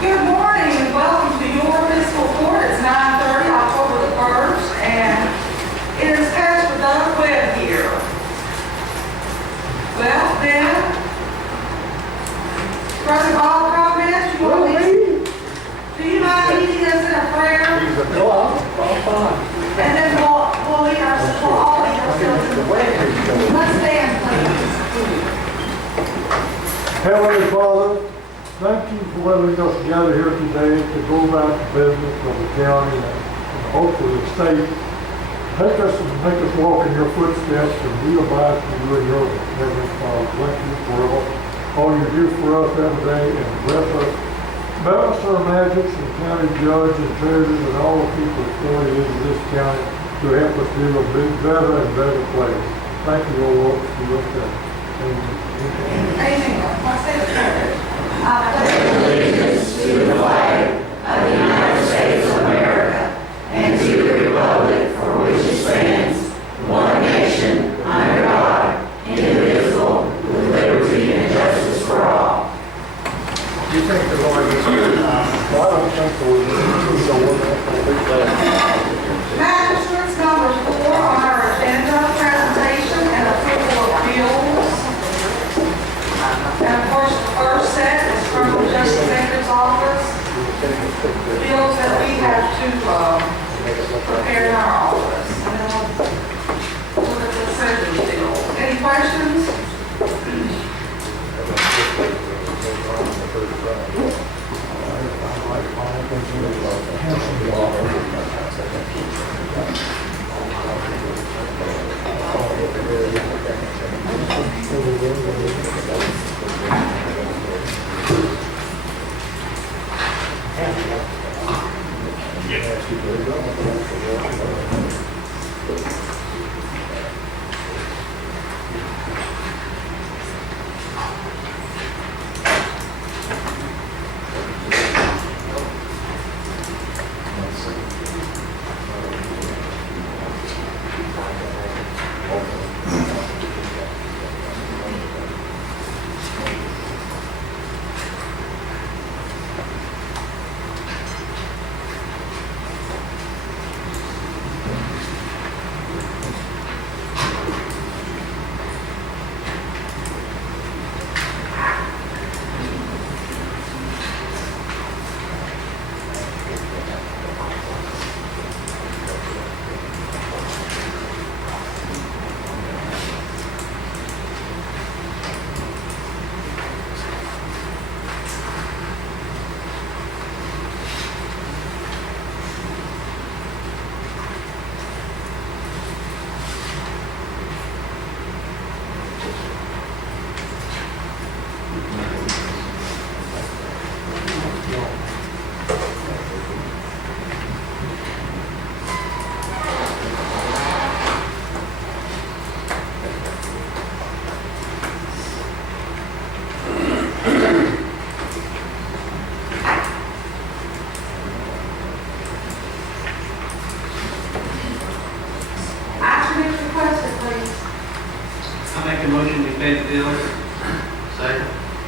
Good morning and welcome to your fiscal court. It's 9:30, October the 1st, and it is Pastor Doug Webb here. Well, then, Brother Bob Roanne, do you mind leading us in a prayer? No, I'm fine. And then we'll lead ourselves, we'll all lead ourselves in the prayer. Let's stand, please. Heavenly Father, thank you for letting us gather here today to go about the business of the county and hopefully the state. Take us and make us walk in your footsteps, and we abide for you and your Heavenly Father. Thank you for all you do for us every day, and bless us. Balance our magistrates and county judge and treasurers and all the people authority into this county to help us do a better and better place. Thank you, Lord, for your faith. Amen. Amen. Let's say the prayer. I pledge allegiance to the flag of the United States of America and to the republic for which it stands, one nation, under God, indivisible, with liberty and justice for all. Do you think the Lord is well, I don't think so. Magistrates number 4 on our agenda, presentation and approval of bills. And of course, the first set is from the Justice Executive's office. Bills that we have to prepare in our office. And then we'll look at the second bill. Any questions?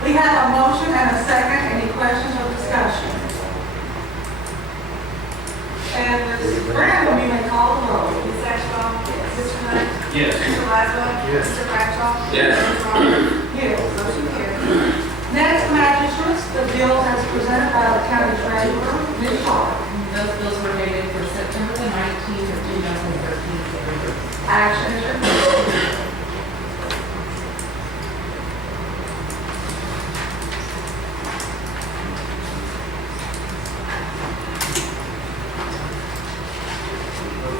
We have a motion and a second. Any questions or discussion? And Ms. Brandon, you may call the roll. Ms. Ashbaugh? Yes. Mr. Hunt? Yes. Mr. Laszlo? Yes. Mr. Bradshaw? Yes. Mr. Robert? Yes. Motion carries. Next, magistrates, the bill as presented by the county treasurer, Ms. Sharp. Those bills were dated for September the 19th of 2013. Action is required.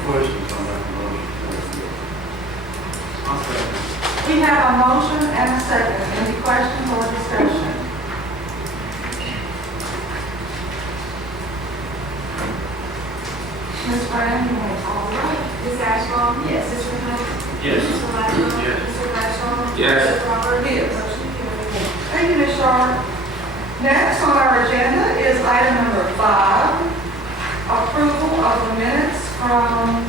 Questions on that motion? We have a motion and a second. Any questions or discussion? Ms. Brandon, you may call the roll. Ms. Ashbaugh? Yes. Mr. Hunt? Yes. Mr. Laszlo? Yes. Mr. Bradshaw? Yes. Mr. Robert? Yes. Motion carries. Thank you, Ms. Sharp. Next on our agenda is item number 5, approval of the minutes from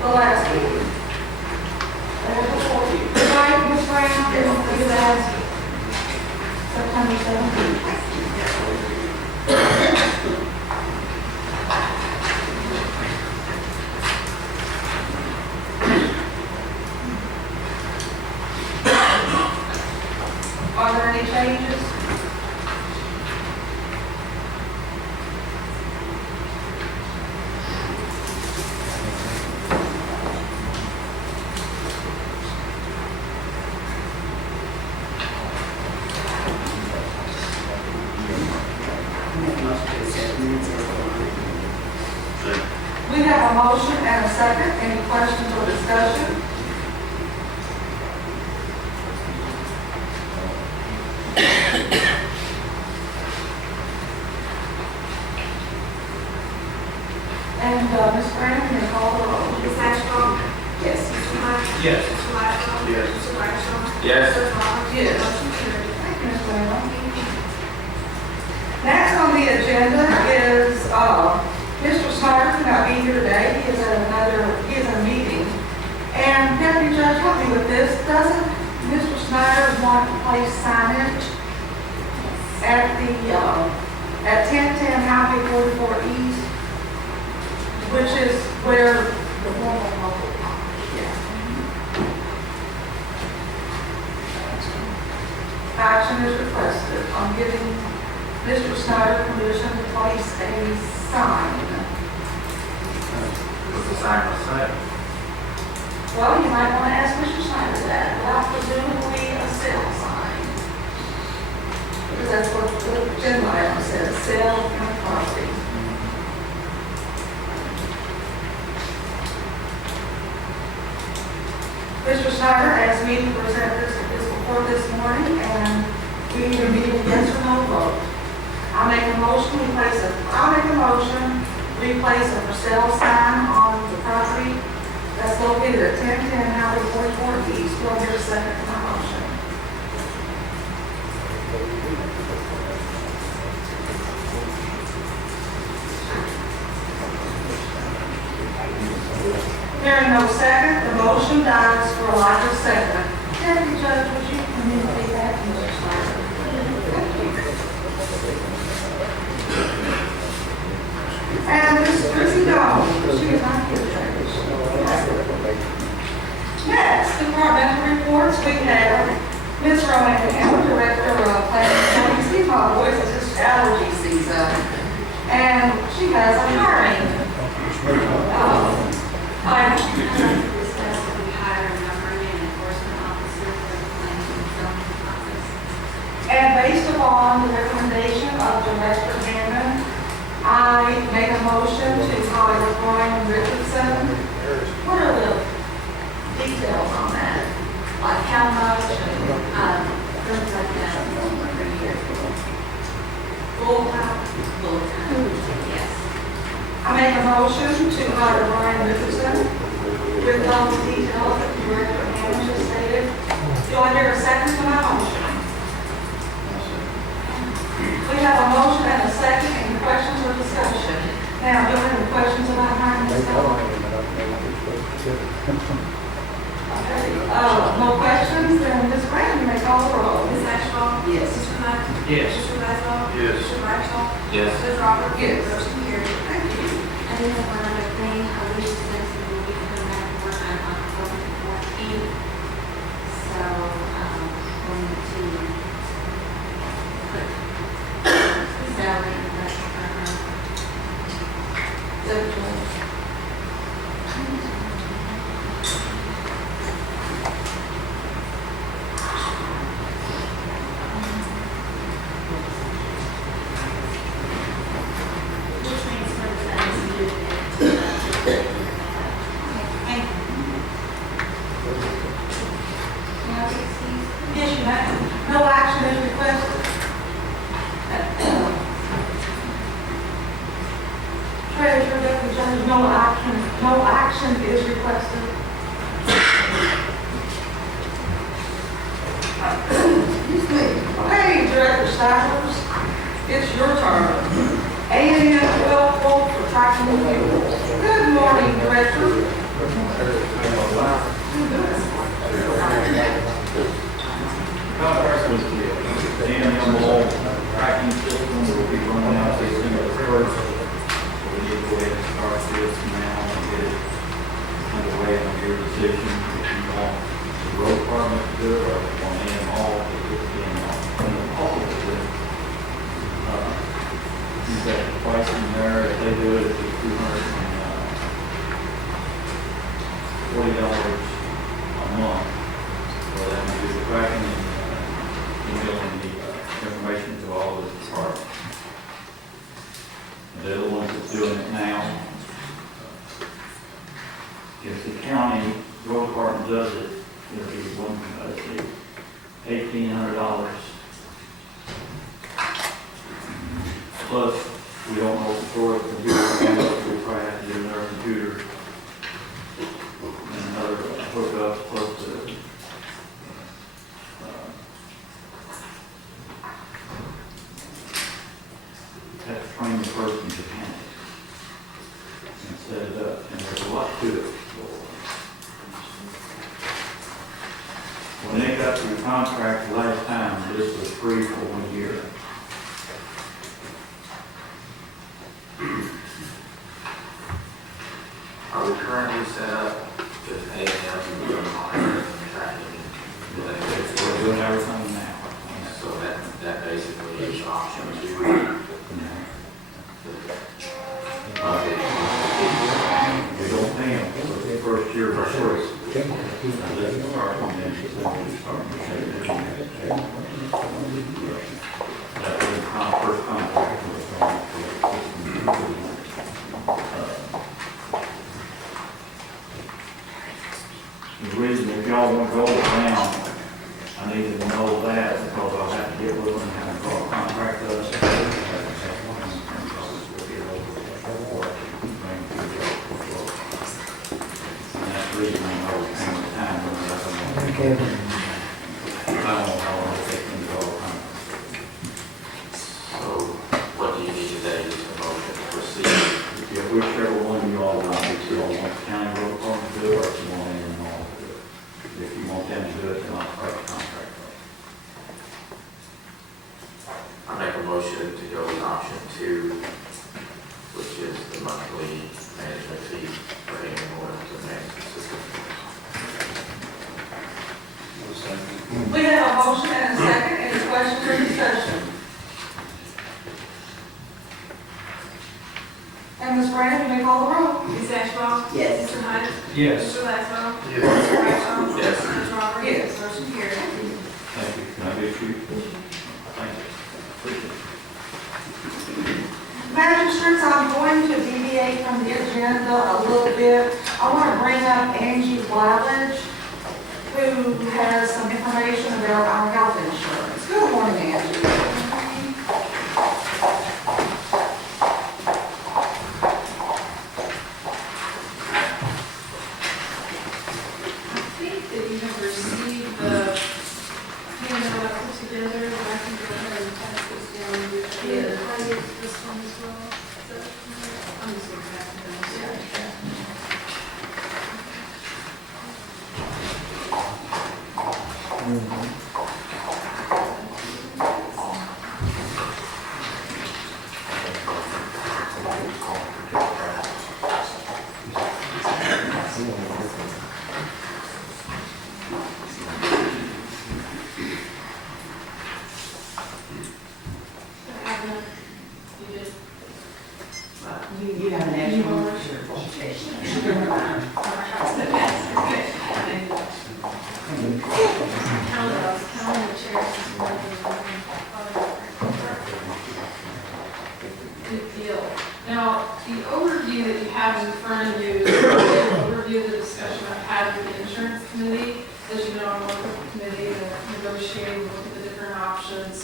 the last meeting. And before you, September 17th. Are there any changes? We have a motion and a second. Any questions or discussion? And Ms. Graham, can you call the roll? Ms. Ashcraft? Yes. Mr. Meyer? Yes. Mr. Laszlo? Yes. Mr. Bradshaw? Yes. Mr. Roberts? Yes. Motion carried. Thank you, Ms. Graham. Next on the agenda is, Mr. Snider cannot be here today. He is at a meeting. And Deputy Judge, help me with this. Doesn't Mr. Snider want to place signage at at 1010 Highway 44 East, which is where the formal public property is? Action is requested on giving Mr. Snider permission to place a sign. What's the sign will say? Well, you might want to ask Mr. Snider that. Well, presumably a sale sign. Because that's what the agenda item says, sale of property. Mr. Snider asked me to present this report this morning, and we either need a yes or no vote. I'll make a motion, we place a for sale sign on the property that's located at 1010 Highway 44 East. Do I hear a second to my motion? Hearing no second, the motion dies for a lack of second. Deputy Judge, would you communicate that to Mr. Snider? Thank you. And Ms. Thrissie Dohn, she is not here today. Next, departmental reports, we have Ms. Roanne, Director of Planning. Excuse my voice, it's just allergy season. And she has a hiring. I'd like to discuss if we hire a numbering and enforcement officer for the planning and zoning office. And based upon the recommendation of Director Hammond, I make a motion to hire Brian Richardson. What are the details on that? Like how much and, Things like that, per year. full-time? Full-time, yes. I make a motion to hire Brian Richardson with all the details that Director Hammond just stated. Do I hear a second to my motion? We have a motion and a second. Any questions or discussion? Now, do you have any questions about hiring this fellow? Okay, no questions, then Ms. Graham, you may call the roll. Ms. Ashcraft? Yes. Mr. Meyer? Yes. Mr. Laszlo? Yes. Mr. Bradshaw? Yes. Mr. Roberts? Yes. Motion carried. Thank you. I do have one other thing. Alicia says that we can come back and work on October 14th. So, we'll need to put the salary in the We'll transfer the funds needed. Thank you. Yes, you have. No action is requested. Treasurer, Deputy Judge, no action is requested. Excuse me. Okay, Director Stivers, it's your turn. A&M Oil quote for tracking fuel. Good morning, Director. A&M Oil do it, or if you want them all, it's just being all of it. You've got the pricing there, if they do it, it's $240 a month. So that would do the tracking and emailing the information to all of the departments. And they're the ones that's doing it now. If the county road department does it, it'll be $1,800. Plus, we don't know for the computer, we probably have to do another computer and another hookup, plus the have to train the person to handle it and set it up, and there's a lot to it. When they got through the contract the last time, this was free for 1 year. Are we currently set up with A&M and monitoring and tracking? We're doing everything now. So that basically is option 2. Okay. We don't pay them for the first year of our service. That's the first contract. The reason if y'all want to go around, I need to know that because I'll have to get with them and have them call contract us. And that's the reason I know it's kind of time when I don't know how long it takes them to go around. So what do you need today is a motion to proceed? Yeah, whichever one you all want, if you all want the county road department to do it, or if you want them all to do it. If you want them to do it, then I'll write a contract up. I make a motion to go with option 2, which is the monthly management fee for A&M Oil to manage the system. We have a motion and a second. Any questions or discussion? And Ms. Brandon, you may call the roll. Ms. Ashbrook? Yes. Mr. Hyde? Yes. Mr. Laszlo? Yes. Mr. Bradshaw? Yes. Ms. Roberts? Yes. Motion carried. Thank you. Can I be a treat? Thank you. Appreciate it. Magistrates, I'm going to deviate from the agenda a little bit. I want to bring up Angie Blavich, who has some information about our health insurance. Good morning, Angie. I think that you have received the handout I put together, but I can go ahead and pass this down with you. I get this one as well. I'm just going to pass it down. You have an extra one? Good deal. Now, the overview that you have in front of you is an overview of the discussion I've had with the insurance committee. As you know, I'm on the committee to negotiate, look at the different options.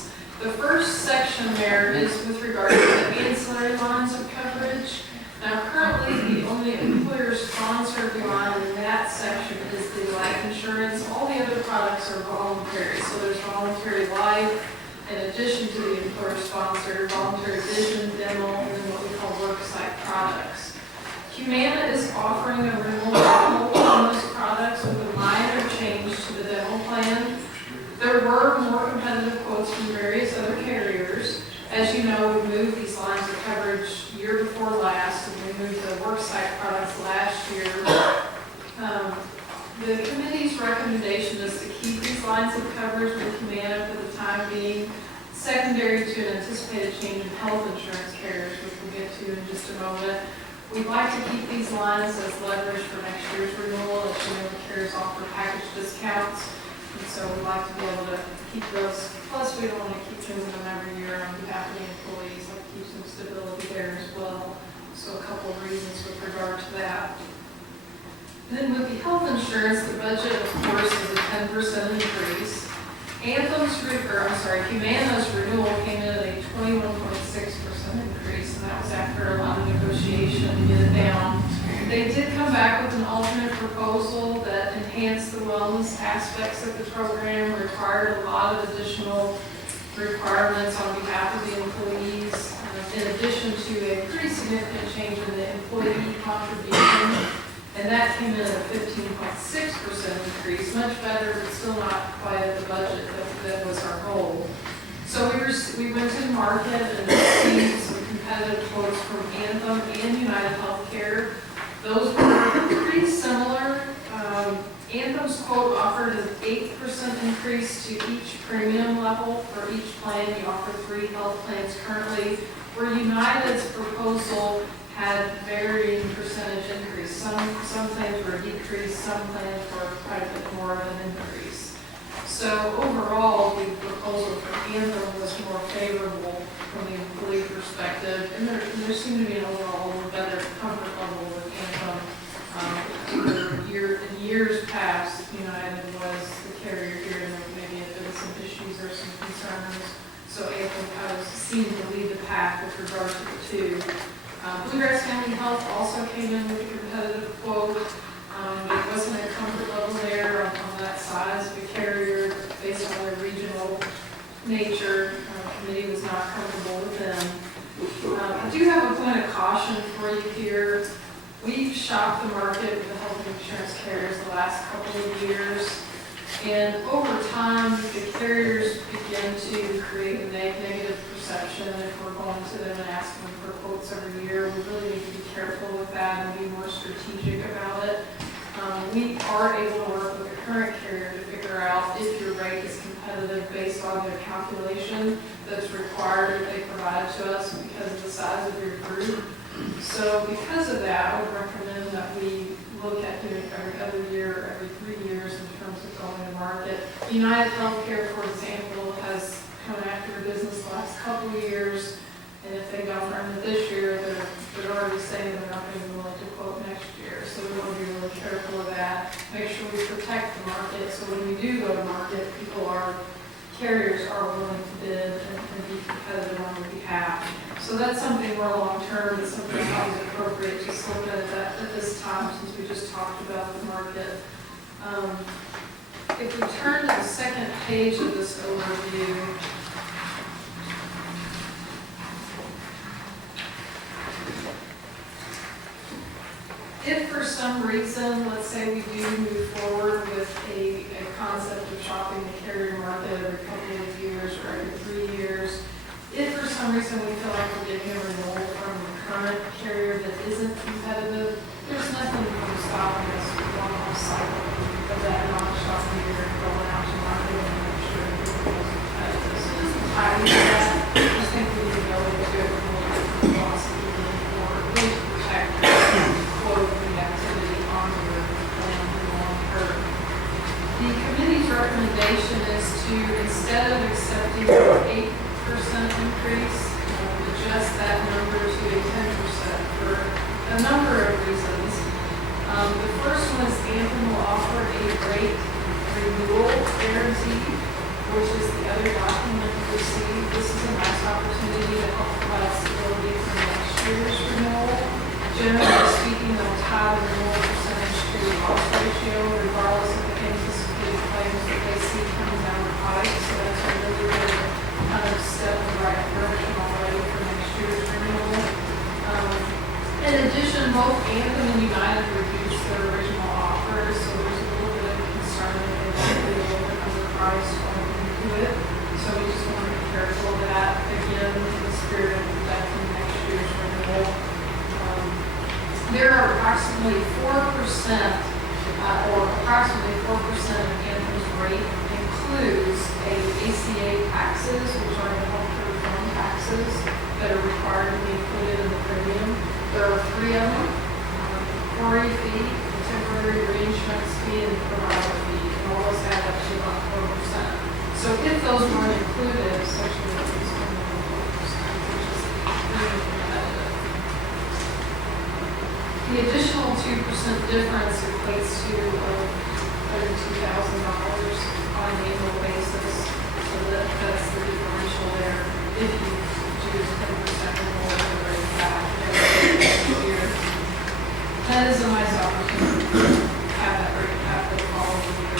The first section there is with regard to the ancillary lines of coverage. Now, currently, the only employer-sponsored line in that section is the life insurance. All the other products are voluntary. So there's voluntary life, in addition to the employer-sponsored, voluntary vision, dental, and then what we call worksite products. Humana is offering a renewal on those products with a minor change to the dental plan. There were more competitive quotes from various other carriers. As you know, we moved these lines of coverage year before last, and we moved the worksite products last year. The committee's recommendation is to keep these lines lines of coverage with Humana for the time being, secondary to an anticipated change in health insurance carriers, which we'll get to in just a moment. We'd like to keep these lines as leverage for next year's renewal, as you know, the carriers offer package discounts, and so we'd like to be able to keep those. Plus, we don't want to keep changing them every year on behalf of the employees, like keep some stability there as well. So a couple of reasons with regard to that. And then with the health insurance, the budget, of course, is a 10% increase. Humana's renewal came in at a 21.6% increase, and that was after a lot of negotiation to get it down. They did come back with an alternate proposal that enhanced the wellness aspects of the program, required a lot of additional requirements on behalf of the employees, in addition to a pretty significant change in the employee contribution. And that came in at a 15.6% increase, much better, but still not quite at the budget that was our goal. So we went to the market and received some competitive quotes from Anthem and United Healthcare. Those were pretty similar. Anthem's quote offered an 8% increase to each premium level for each plan. You offer 3 health plans currently, where United's proposal had varying percentage increase. Some plans were decreased, some plans were quite a bit more of an increase. So overall, the proposal for Anthem was more favorable from the employee perspective, and there seemed to be an overall better comfort level with Anthem. In years past, United was the carrier here, and there maybe had been some issues or some concerns. So Anthem kind of seemed to lead the pack with regard to the two. Bluegrass County Health also came in with a competitive quote. There wasn't a comfort level there on that size of a carrier based on their regional nature. The committee was not comfortable with them. I do have a point of caution for you here. We've shopped the market with the health insurance carriers the last couple of years. And over time, the carriers begin to create a negative perception if we're going to them and asking them for quotes every year. We really need to be careful with that and be more strategic about it. We are able to work with the current carrier to figure out if your rate is competitive based on their calculation that's required that they provide to us because of the size of your group. So because of that, I would recommend that we look at doing every other year or every 3 years in terms of going to market. United Healthcare, for example, has come after business the last couple of years, and if they don't earn it this year, they're already saying they're not going to be willing to quote next year. So we want to be really careful of that. Make sure we protect the market, so when we do go to market, carriers are willing to bid and be competitive on their behalf. So that's something more long-term, but something I thought was appropriate to look at that at this time, since we just talked about the market. If we turn to the second page of this overview, if for some reason, let's say we do move forward with a concept of shopping the carrier market every couple of years or every 3 years, if for some reason we feel like we're getting a renewal from the current carrier that isn't competitive, there's nothing from stopping us from one whole cycle of that non-shopping year and going out to market and make sure that we're competitive. So just to tie into that, I just think we need to go into it with more philosophy or really to protect quoting activity on your plan for the long term. The committee's recommendation is to, instead of accepting an 8% increase, adjust that number to a 10% for a number of reasons. The first one is Anthem will offer a rate renewal guarantee, which is the other document you receive. This is a nice opportunity to help provide stability for next year's renewal. Generally speaking, they'll tie the renewal percentage to the loss ratio, regardless of the anticipated claims that they see coming down the pipe. So that's a really good kind of step in the right direction already for next year's renewal. In addition, both Anthem and United reduced their original offers, so there's a little bit of concern that they might be a little bit underpriced going into it. So we just want to be careful of that, again, in the spirit of protecting next year's renewal. There are approximately 4% of Anthem's rate includes So if those weren't included, essentially, it was going to be really competitive. The additional 2% difference equates to $32,000 on an annual basis. So that's the differential there. If you do 10% or more of the rate back every year. That is a nice opportunity to have that rate back the following year.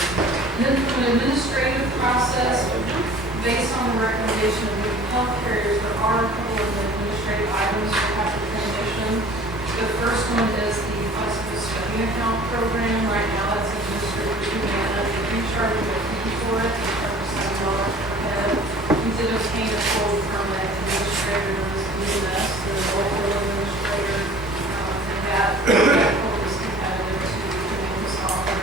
And then from an administrative process, based on the recommendation of the health carriers, there are a couple of administrative items we have to transition. The first one is the flexible spending account program. Right now, it's administered through Humana. We charge a fee for it, we charge $7 per head. We did obtain a quote from an administrator known as EMS, the local administrator, and that quote was competitive to Humana software.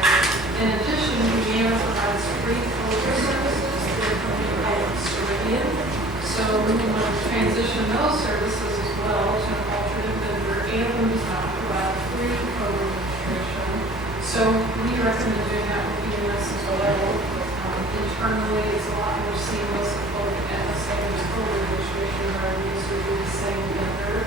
In addition, Humana provides free filter services through a company called Snider. So we want to transition those services as well to an alternative vendor. A&M does not provide free code administration. So we recommend doing that with EMS as well. Internally, it's a lot more seamless if both FSA and code administration are used to do the same vendor.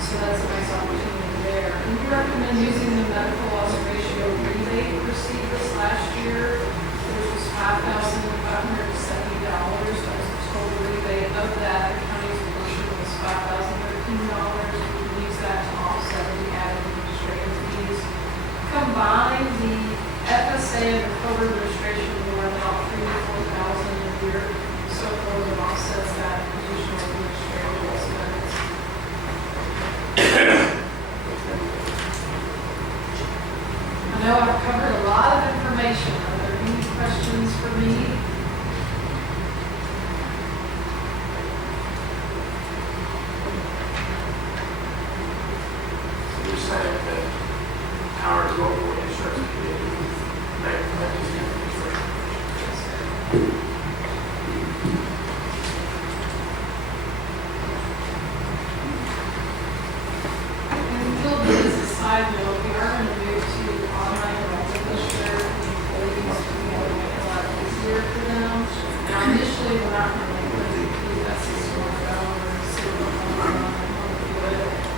So that's a nice opportunity there. And we recommend using the medical loss ratio rebate received this last year, which was $5,570. That was the total rebate of that. The county's portion was $5,013. We can use that to offset the added administrative fees. Combined, the FSA and the code administration will run about $3,000 to $4,000 a year. So it more than offsets that additional administrative expense. I know I've covered a lot of information. Are there any questions for me? So you're saying that our local insurance committee recommends And Phil, as a side note, we are going to move to online enrollment this year. The employees to be able to make it a lot easier for them. Now, initially, we're not going to make them do that smartphone or super online.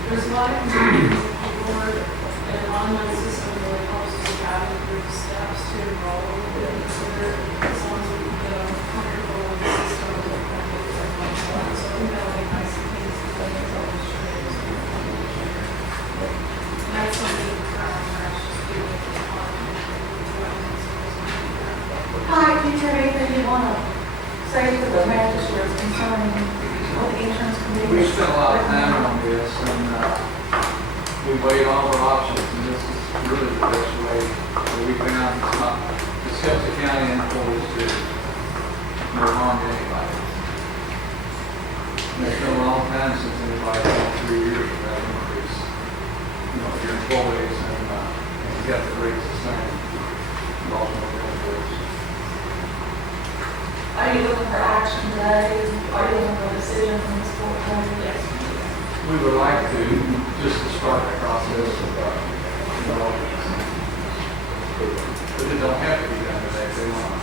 There's a lot of convenience with the board, and an online system really helps us guide through the steps to enroll and consider as long as we can get them comfortable with the system and the benefits and like that. So I think that'll be nice and things to go into all the streams. And that's something we're actually doing with the department. Hi, do you have anything you want to say to the magistrates concerning what the insurance committee? We spent a lot of time on this, and we weighed all our options, and this is really the best way that we found. It's not, this helps the county employees to no harm to anybody. And it's been a long time since anybody had 3 years of that increase. You know, your employees, and you got the rates the same. Lost no benefits. Are you looking for action today? Are you looking for a decision from this board? Yes. We would like to, just to start the process of, but it don't have to be done today. They want to,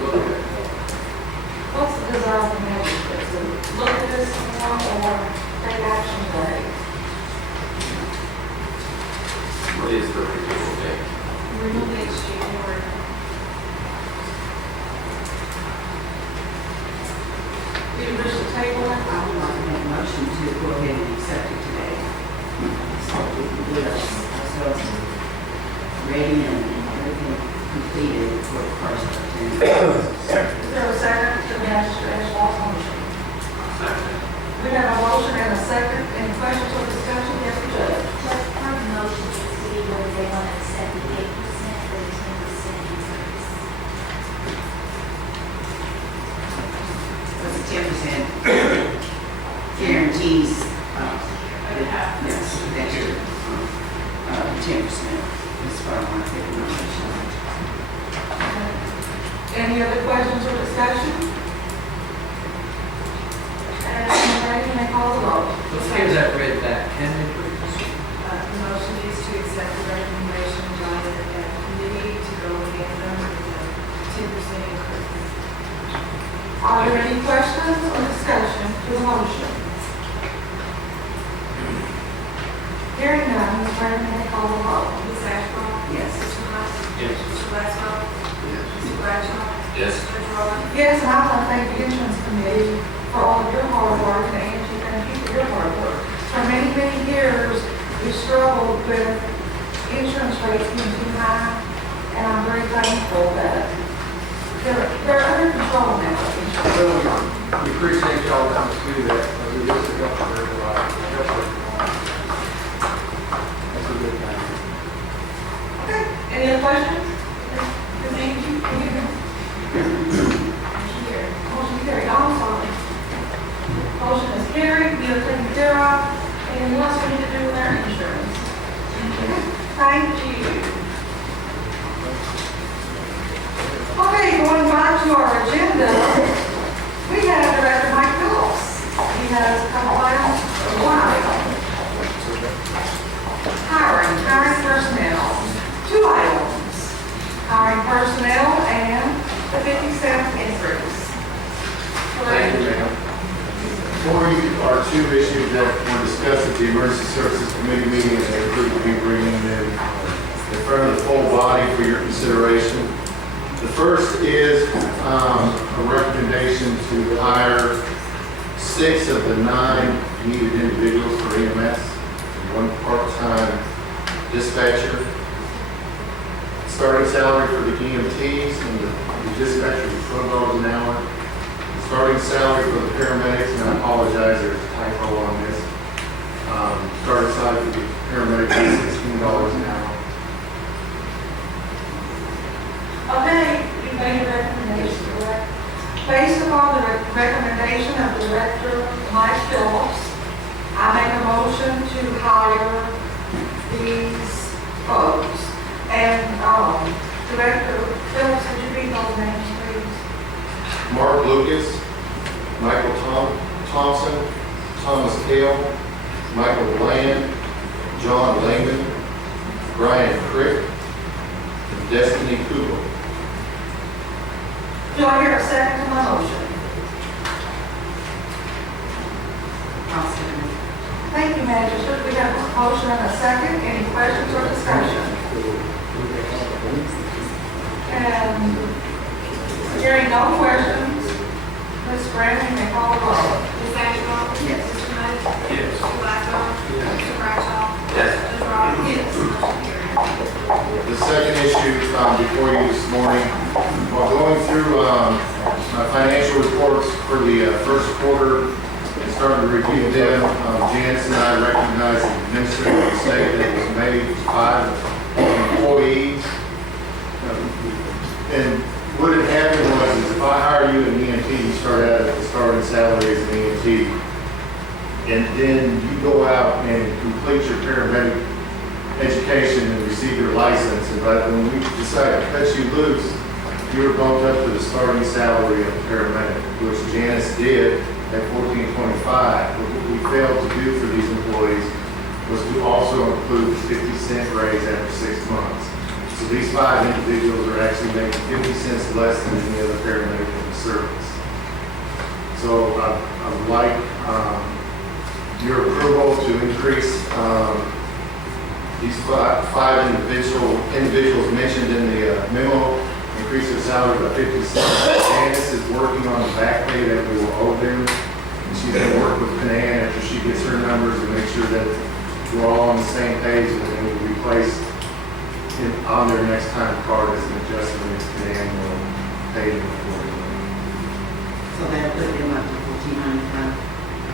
look at it more. What's the desire of the magistrates? To look at this more or take action today? What is the renewal date? Renewal date's January. Do you wish to table it? I would like to make a motion to go ahead and accept it today. So we can get ourselves ready and everything completed for the first opportunity. Is there a second to the magistrate's motion? Second. We have a motion and a second. Any questions or discussion? Yes, Judge. But part of the motion is to see whether they want to accept the 8% or the 10% increase. Was it 10% guarantees? Yes, that's your 10%. That's what I want to get a motion. Any other questions or discussion? Ready, may call the roll. Let's get that read back. Can we please? The motion is to accept the recommendation by the committee to go ahead with the 10% increase. Are there any questions or discussion to the motion? Hearing none, Ms. Brandon, may I call the roll? Ms. Ashcraft? Yes. Mr. Hyde? Yes. Mr. Glasgow? Yes. Mr. Bradshaw? Yes. Ms. Rowan? Yes, and I want to thank the insurance committee for all of your hard work, and Angie, thank you for your hard work. For many, many years, we struggled with insurance rates being too high, and I'm very thankful that they're under control now. Well, we appreciate y'all coming to do that, because it is a help for everybody, especially if you want. That's a good thing. Okay, any other questions? Ms. Angie, can you hear? Motion carried, I'm sorry. Motion is carried, we are taken care of, and what else we need to do with our insurance? Thank you. Okay, going back to our agenda, we have Director Mike Phillips. He has a couple items, one item. Hiring personnel, two items. Hiring personnel and the 50-cent increase. Thank you, ma'am. Before you are two issues that were discussed at the Emergency Services Committee meeting, and they approved me bringing them in front of the full body for your consideration. The first is a recommendation to hire 6 of the 9 needed individuals for EMS, and 1 part-time dispatcher. Starting salary for the EMTs and the dispatcher is $12 an hour. Starting salary for the paramedics, and I apologize, there's a typo on this. Starting salary for the paramedics is $16 an hour. Okay, you made a recommendation, correct? Based upon the recommendation of Director Mike Phillips, I make a motion to hire these folks. And, Director Phillips, would you read those names, please? Mark Lucas, Michael Thompson, Thomas Kale, Michael Bland, John Lehman, Brian Crick, and Destiny Kugel. Do I hear a second to my motion? I'll second it. Thank you, Magistrate. We have a motion and a second. Any questions or discussion? And hearing no questions, Ms. Brandon, may call the roll. Ms. Ashcraft? Yes. Mr. Hyde? Yes. Mr. Glasgow? Mr. Bradshaw? Yes. Ms. Rowan? Yes. Motion carried. The second issue before you this morning, while going through my financial reports for the first quarter and starting to review them, Janice and I recognized the administrative mistake that was made to 5 employees. And what had happened was, is if I hire you an EMT, you start out at the starting salary as an EMT, and then you go out and complete your paramedic education and receive your license, and when we decided to cut you loose, you were bumped up to the starting salary of paramedic, which Janice did at $14.25. What we failed to do for these employees was to also include the 50-cent raise after 6 months. So these 5 individuals are actually making 50 cents less than any other paramedic in the service. So I would like your approval to increase these 5 individuals mentioned in the memo, increase their salary by 50 cents. Janice is working on the back pay that we will owe them. And she's going to work with Cain after she gets her numbers to make sure that we're all on the same page, and then we'll replace on their next time card as an adjustment as Cain will pay them accordingly. So that'll put them up to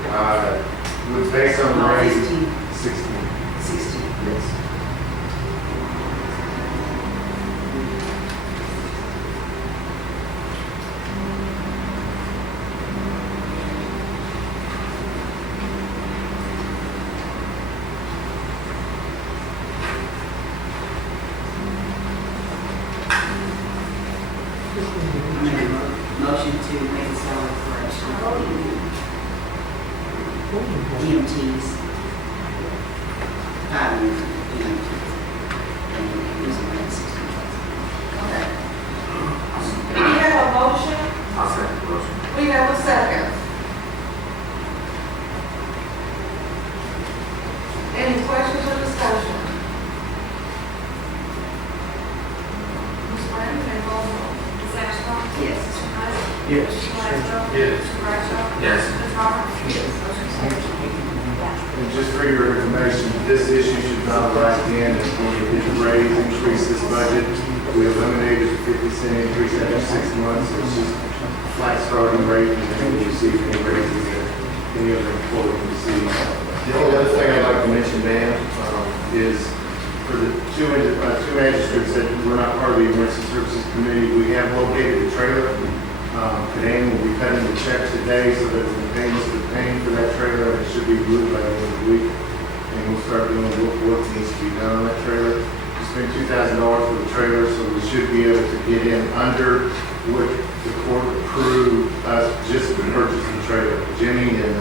$1,495. With based on the raise, 16. 16. Yes. I make a motion to make a salary correction for EMTs. 5 years EMTs. And using like 16,000. Okay. We have a motion. I'll second the motion. We Mr. Glasgow? Yes. Mr. Bradshaw? Yes. Ms. Roberts? Motion carries. And just for your information, this issue should not arise again, as we did raise, increase this budget. We eliminated the 50-cent increase every 6 months, so it's just a flat starting rate, and then we receive any raises that any other employee can receive. The only other thing I'd like to mention, Dan, is for the two magistrates that were not part of the Emergency Services Committee, we have located a trailer. Cain will be cutting the checks today so that the payments are paying for that trailer, and it should be due by the end of the week. And we'll start doing what needs to be done on that trailer. We spent $2,000 for the trailer, so we should be able to get in under what the court approved us just to purchase the trailer. Jimmy and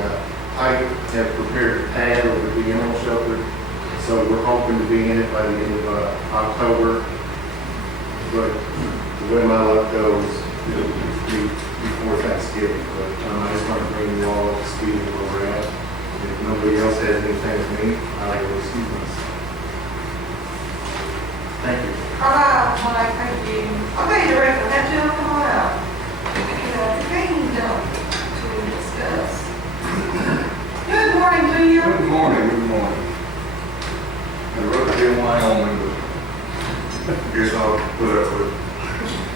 Ike have prepared a pad over at the animal shelter, so we're hoping to be in it by the end of October. But the way my luck goes, it'll be before Thanksgiving. But I just want to bring you all up to speed of where we're at. If nobody else has anything with me, I will excuse myself. Thank you. All right, Mike, thank you. Okay, Director Hatfield, come on out. Cain to discuss. Good morning to you. Good morning, good morning. I wrote it in Wyoming, but I guess I'll put up with it.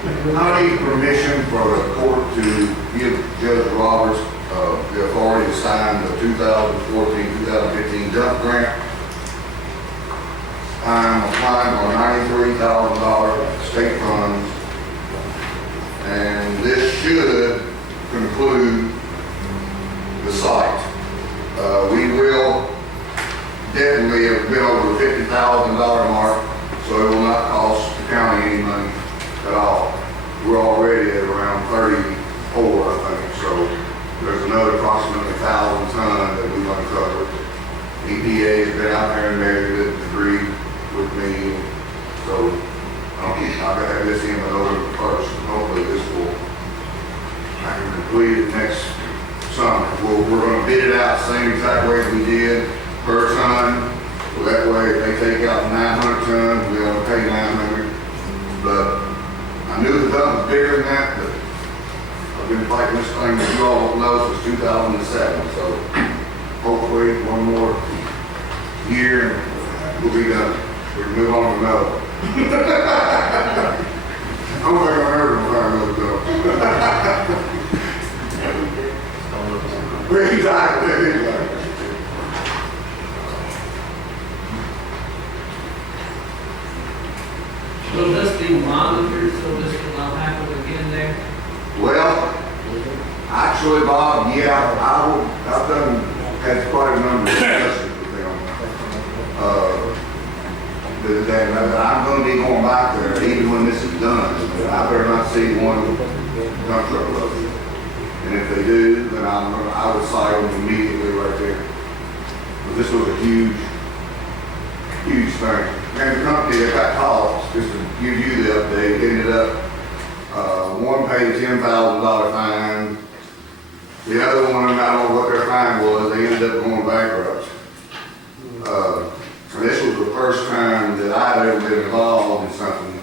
I need permission for the court to give Judge Roberts the authority to sign the 2014-2015 dump grant. I'm applying for $93,000 state funds, and this should conclude the site. We will definitely have been over the $50,000 mark, so it will not cost the county any money at all. We're already at around 34, I think, so there's another approximately 1,000 tons that we've uncovered. EPA has been out there and measured it, agreed with me, so I'll have this in by November 1st. Hopefully this will, I can complete it next summer. We're going to bid it out the same exact way as we did per ton. So that way, if they take out 900 tons, we only pay 900. But I knew the dump was bigger than that, but I've been fighting this thing that you all know since 2007. So hopefully one more year and we'll be done. We can move on to another one. I don't think I heard him find another dump. Exactly. Will this be monitored so this will not happen again there? Well, actually, Bob, yeah, I've had quite a number of discussions with them. That I'm going to be going back there even when this is done. I better not see one dump truck load. And if they do, then I would cite them immediately right there. But this was a huge thing. And the company that got caught, just to give you the update, ended up, one paid a $10,000 fine. The other one, I don't know what their fine was, they ended up going bankrupt. And this was the first time that I'd ever been involved in something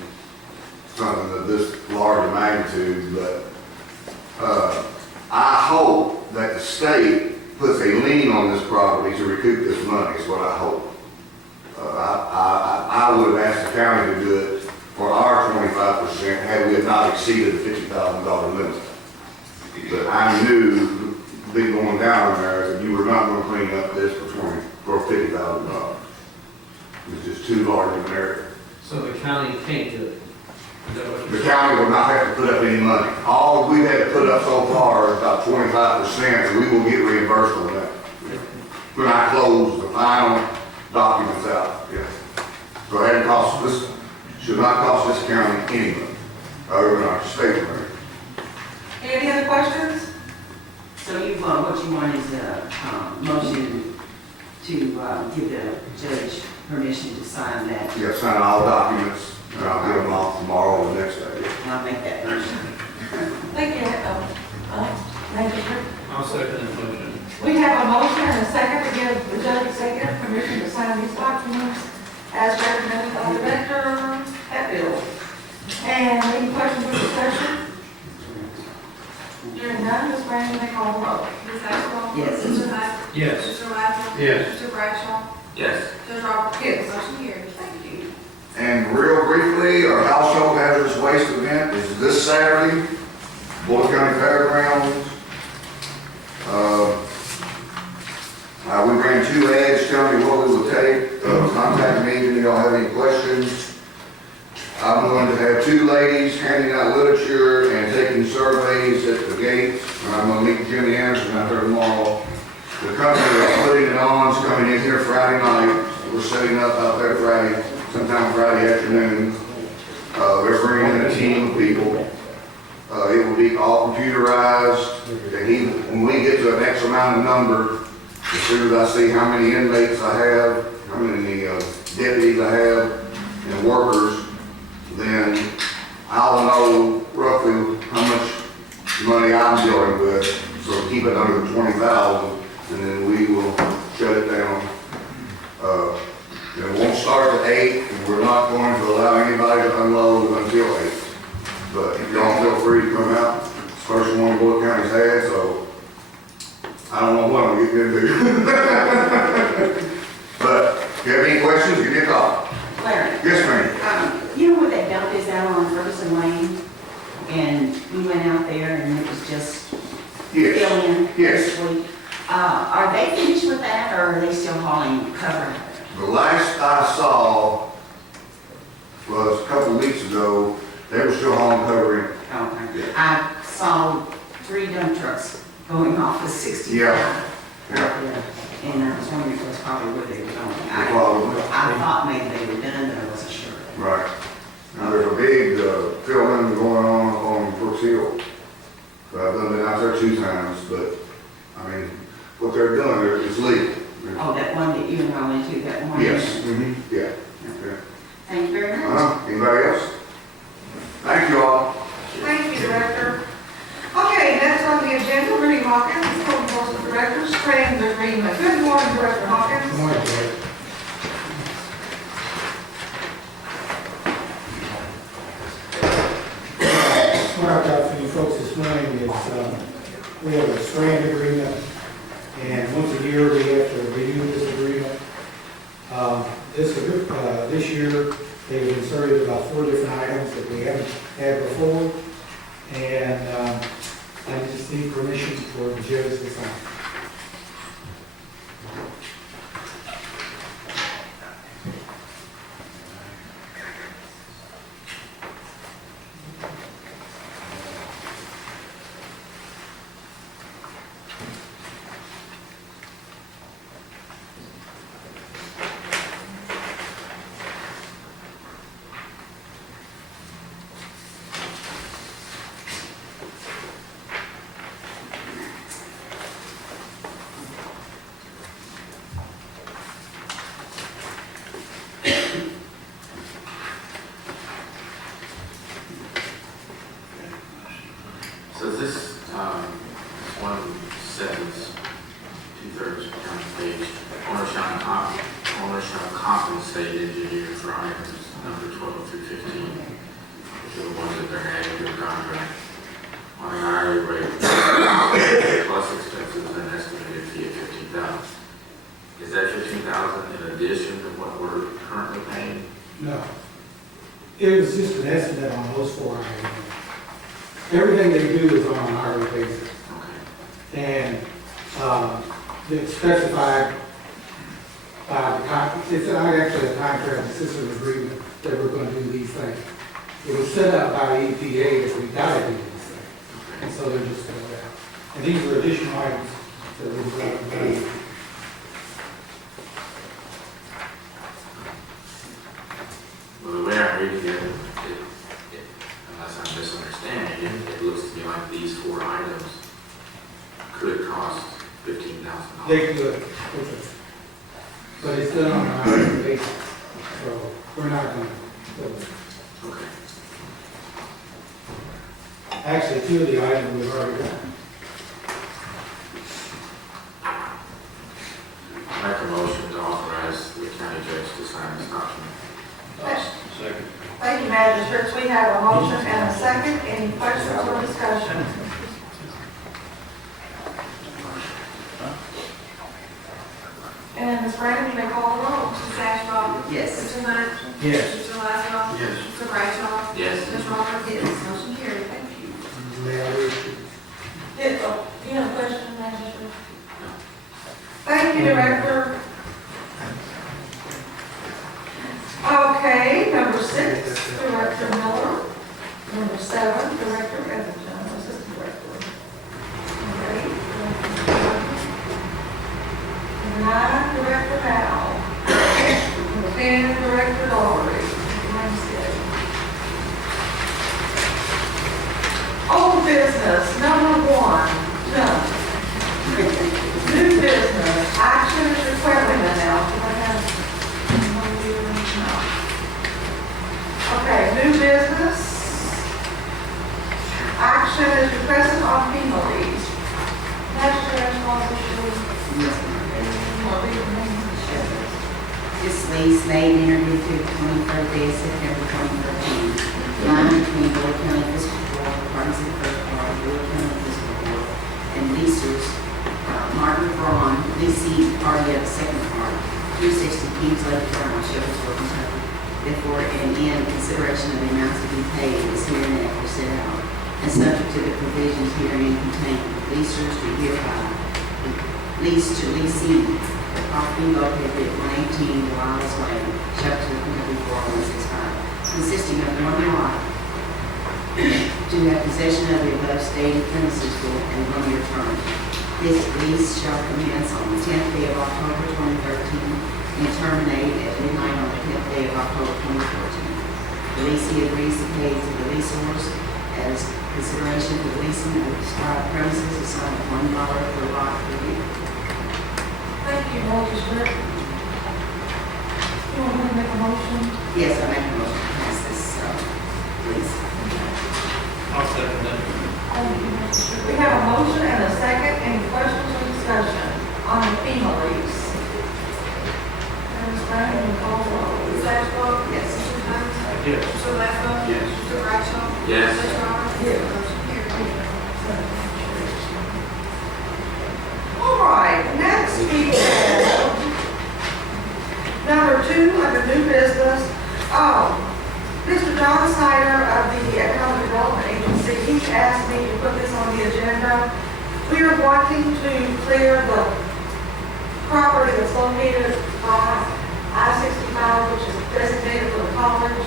of this large magnitude, but I hope that the state puts a lien on this property to recoup this money, is what I hope. I would have asked the county to do it for our 25% had we not exceeded the $50,000 limit. But I knew, being going down there, that you were not going to clean up this for $50,000. It's just too large of an area. So the county can't do it? Is that what The you're county will not have to put up any money. All we've had to put up so far is about 25%, and we will get reimbursed on that. When I close the final documents out, yes. So it should not cost this county any money, other than our state money. Any other questions? So what you want is a motion to give the judge permission to sign that. Yeah, sign all documents, and I'll get them off tomorrow or the next day. And I'll make that motion. Thank you. Thank you. I'll second the motion. We have a motion and a second to give the judge executive permission to sign these documents as recommended by Director Hatfield. And any questions or discussion? Hearing none, Ms. Brandon, may call the roll. Ms. Axell? Yes. Mr. Hunt? Yes. Mr. Raffel? Yes. Mr. Bradshaw? Yes. Judge Roberts? Yes. Motion carries. Thank you. And real briefly, our household hazardous waste event is this Saturday, Boyle County Fairgrounds. We ran 2 ads telling me what we would take. Contact me if y'all have any questions. I'm going to have 2 ladies handing out literature and taking surveys at the gates. And I'm going to meet Jimmy Anderson out there tomorrow. The company that's putting it on is coming in here Friday night. We're setting up out there Friday, sometime Friday afternoon. They're bringing in a team of people. It will be all computerized. And when we get to an X amount of number, as soon as I see how many inmates I have, how many deputies I have, and workers, then I'll know roughly how much money I'm dealing with. So keep it under the 20,000, and then we will shut it down. It won't start at 8, and we're not going to allow anybody to unload until 8. But y'all feel free to come out. It's the first one Boyle County's had, so I don't know what I'm getting into. But if you have any questions, give me a call. Larry, Yes, ma'am. you know where that dump is out on Ferguson Lane? And we went out there and it was just Yes. filling, Yes. basically. Are they finished with that or are they still hauling cover? The last I saw was a couple weeks ago. They were still hauling covering. Okay. I saw 3 dump trucks going off of 65. Yeah. And I was wondering if that's probably where they were going. Probably. I thought maybe they were done, but I wasn't sure. Right. Now, there's a big fill-in going on Brooks Hill. I've done been out there 2 times, but, I mean, what they're doing is legal. Oh, that one that you enrolled into, that one? Yes. Mm-hmm. Yeah. Yeah. Thank you very much. Anybody else? Thank you all. Thank you, Director. Okay, next on the agenda, Rudy Hawkins, Code Enforcement Director, STRAND agreement. Good morning, Director Hawkins. Good morning, Judge. What I've got for you folks this morning is we have a STRAND agreement, and once a year we have to renew this agreement. This year they've inserted about 4 different items that we haven't had before, and I just need permission for the judge to sign. So this one sentence, 2/3 down the page, owner shall compensate engineer for items number 12 through 15, which are the ones that they're adding to the contract, on an hourly rate, plus expenses and estimated fee of $15,000. Is that $15,000 in addition to what we're currently paying? No. It was just an estimate on those 4 items. Everything they do is on an hourly basis. Okay. And it's specified by the contract, it's not actually a contract, it's just an agreement that we're going to do these things. It was set up by the EPA that we got to do these things. And so they're just going out. And these are additional items that we've got to do. Well, the way I'm reading it, unless I'm misunderstanding it, it looks to me like these 4 items could cost $15,000. They could, but it's done on an hourly basis, so we're not going to. Okay. Actually, 2 of the items we've already done. Make a motion to authorize the county judge to sign this document. Second. Thank you, Magistrates. We have a motion and a second. Any questions or discussion? Brandon, you may call the roll. Mrs. Ashcraft? Yes. Mr. Hunt? Yes. Mr. Laszlo? Yes. Mr. Bradshaw? Yes. Ms. Roberts? Yes. Motion carried, thank you. You have a question, Manager? Thank you, Director. Okay, number 6, Director Miller. Number 7, Director Etherton, Assistant Director. Okay. Number 9, Director Howe. Number 10, Director Daughtery. Old business, number 1, none. New business, action is required now. Do I have? No. Okay, new business. Action is requested on FEMA leaves. Magistrate, Yes, this lease made entered into the 23rd day of September 2013. Line between Board County Fiscal Board, Departments of the First Part, Board County Fiscal Board, and leasers, Martin Braun, leasing party of the second part, 260 Kings Lake Drive, Shepherdsville, Kentucky. Therefore, and in consideration of the amounts to be paid is hereinafter set out, and subject to the provisions herein contained, leasers to hereby lease to leasing the property located at 118 Delilas Way, Shepherdsville, Kentucky 40165, consisting of one lot to have possession of the above stated premises for a 1-year term. This lease shall commence on the 10th day of October 2013 and terminate at midnight on the 10th day of October 2014. The leasee agrees to pay to the leaseholders as consideration for the leasing of the described premises a sum of $1 per lot per year. thank you, Magistrate. You want me to make a motion? Yes, I make a motion to pass this, lease. I'll second that. Thank you, Magistrate. We have a motion and a second. Any questions or discussion on the FEMA lease? Ms. Brown, you call the roll. Mrs. Ashcraft? Yes. Mr. Hunt? Yes. Mr. Laszlo? Yes. Mr. Bradshaw? Yes. Ms. Roberts? Yes. Motion carried. All right, next we have number 2 under new business. Mr. John Snider of the Economic Development Agency, he asked me to put this on the agenda. We are wanting to clear the property that's located by I-65, which is designated for the college.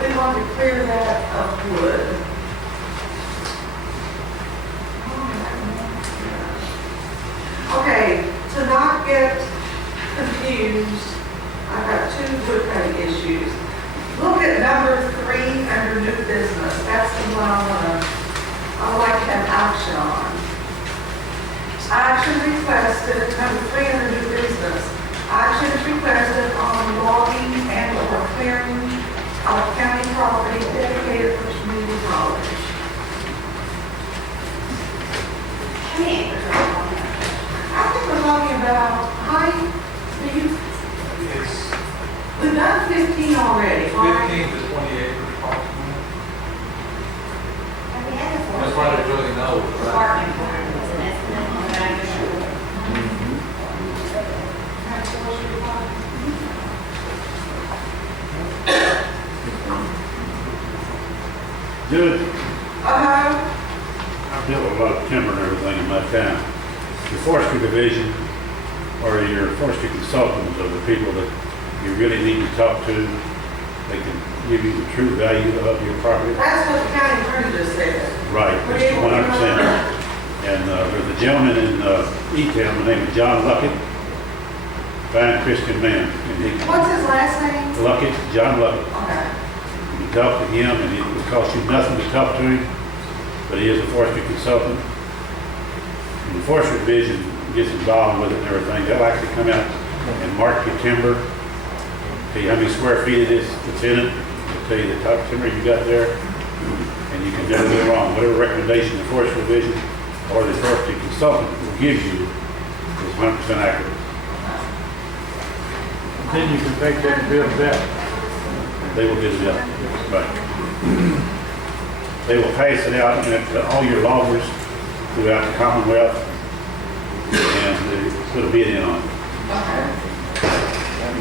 We want to clear that of wood. Okay, to not get confused, I've got 2 wood cutting issues. Look at number 3 under new business. That's the one I would like to have action on. Action requested, number 3 under new business. Action is requested on logging and or clearing of county property dedicated for community college. I think we're talking about height. We've done 15 already, right? 15 to 28 approximately. That's why they really know. Judge, Uh-huh. I've dealt with a lot of timber and everything in my time. The forestry division or your forestry consultants are the people that you really need to talk to. They can give you the true value of your property. That's what the county attorney just said. Right, it's 100%. And there's a gentleman in E-Town, the name of John Luckett, fine Christian man. And he, What's his last name? Luckett, John Luckett. Okay. You talk to him and it would cost you nothing to talk to him, but he is a forestry consultant. And the forestry division gets involved with it and everything. They'll actually come out and mark your timber, tell you how many square feet it is that's in it, they'll tell you the type of timber you got there, and you can never go wrong. Whatever recommendation the forestry division or the forestry consultant will give you is 100% accurate. Then you can take that and build that. They will bid it out. Right. They will pass it out to all your loggers throughout the Commonwealth and put a bid in on it. Okay. So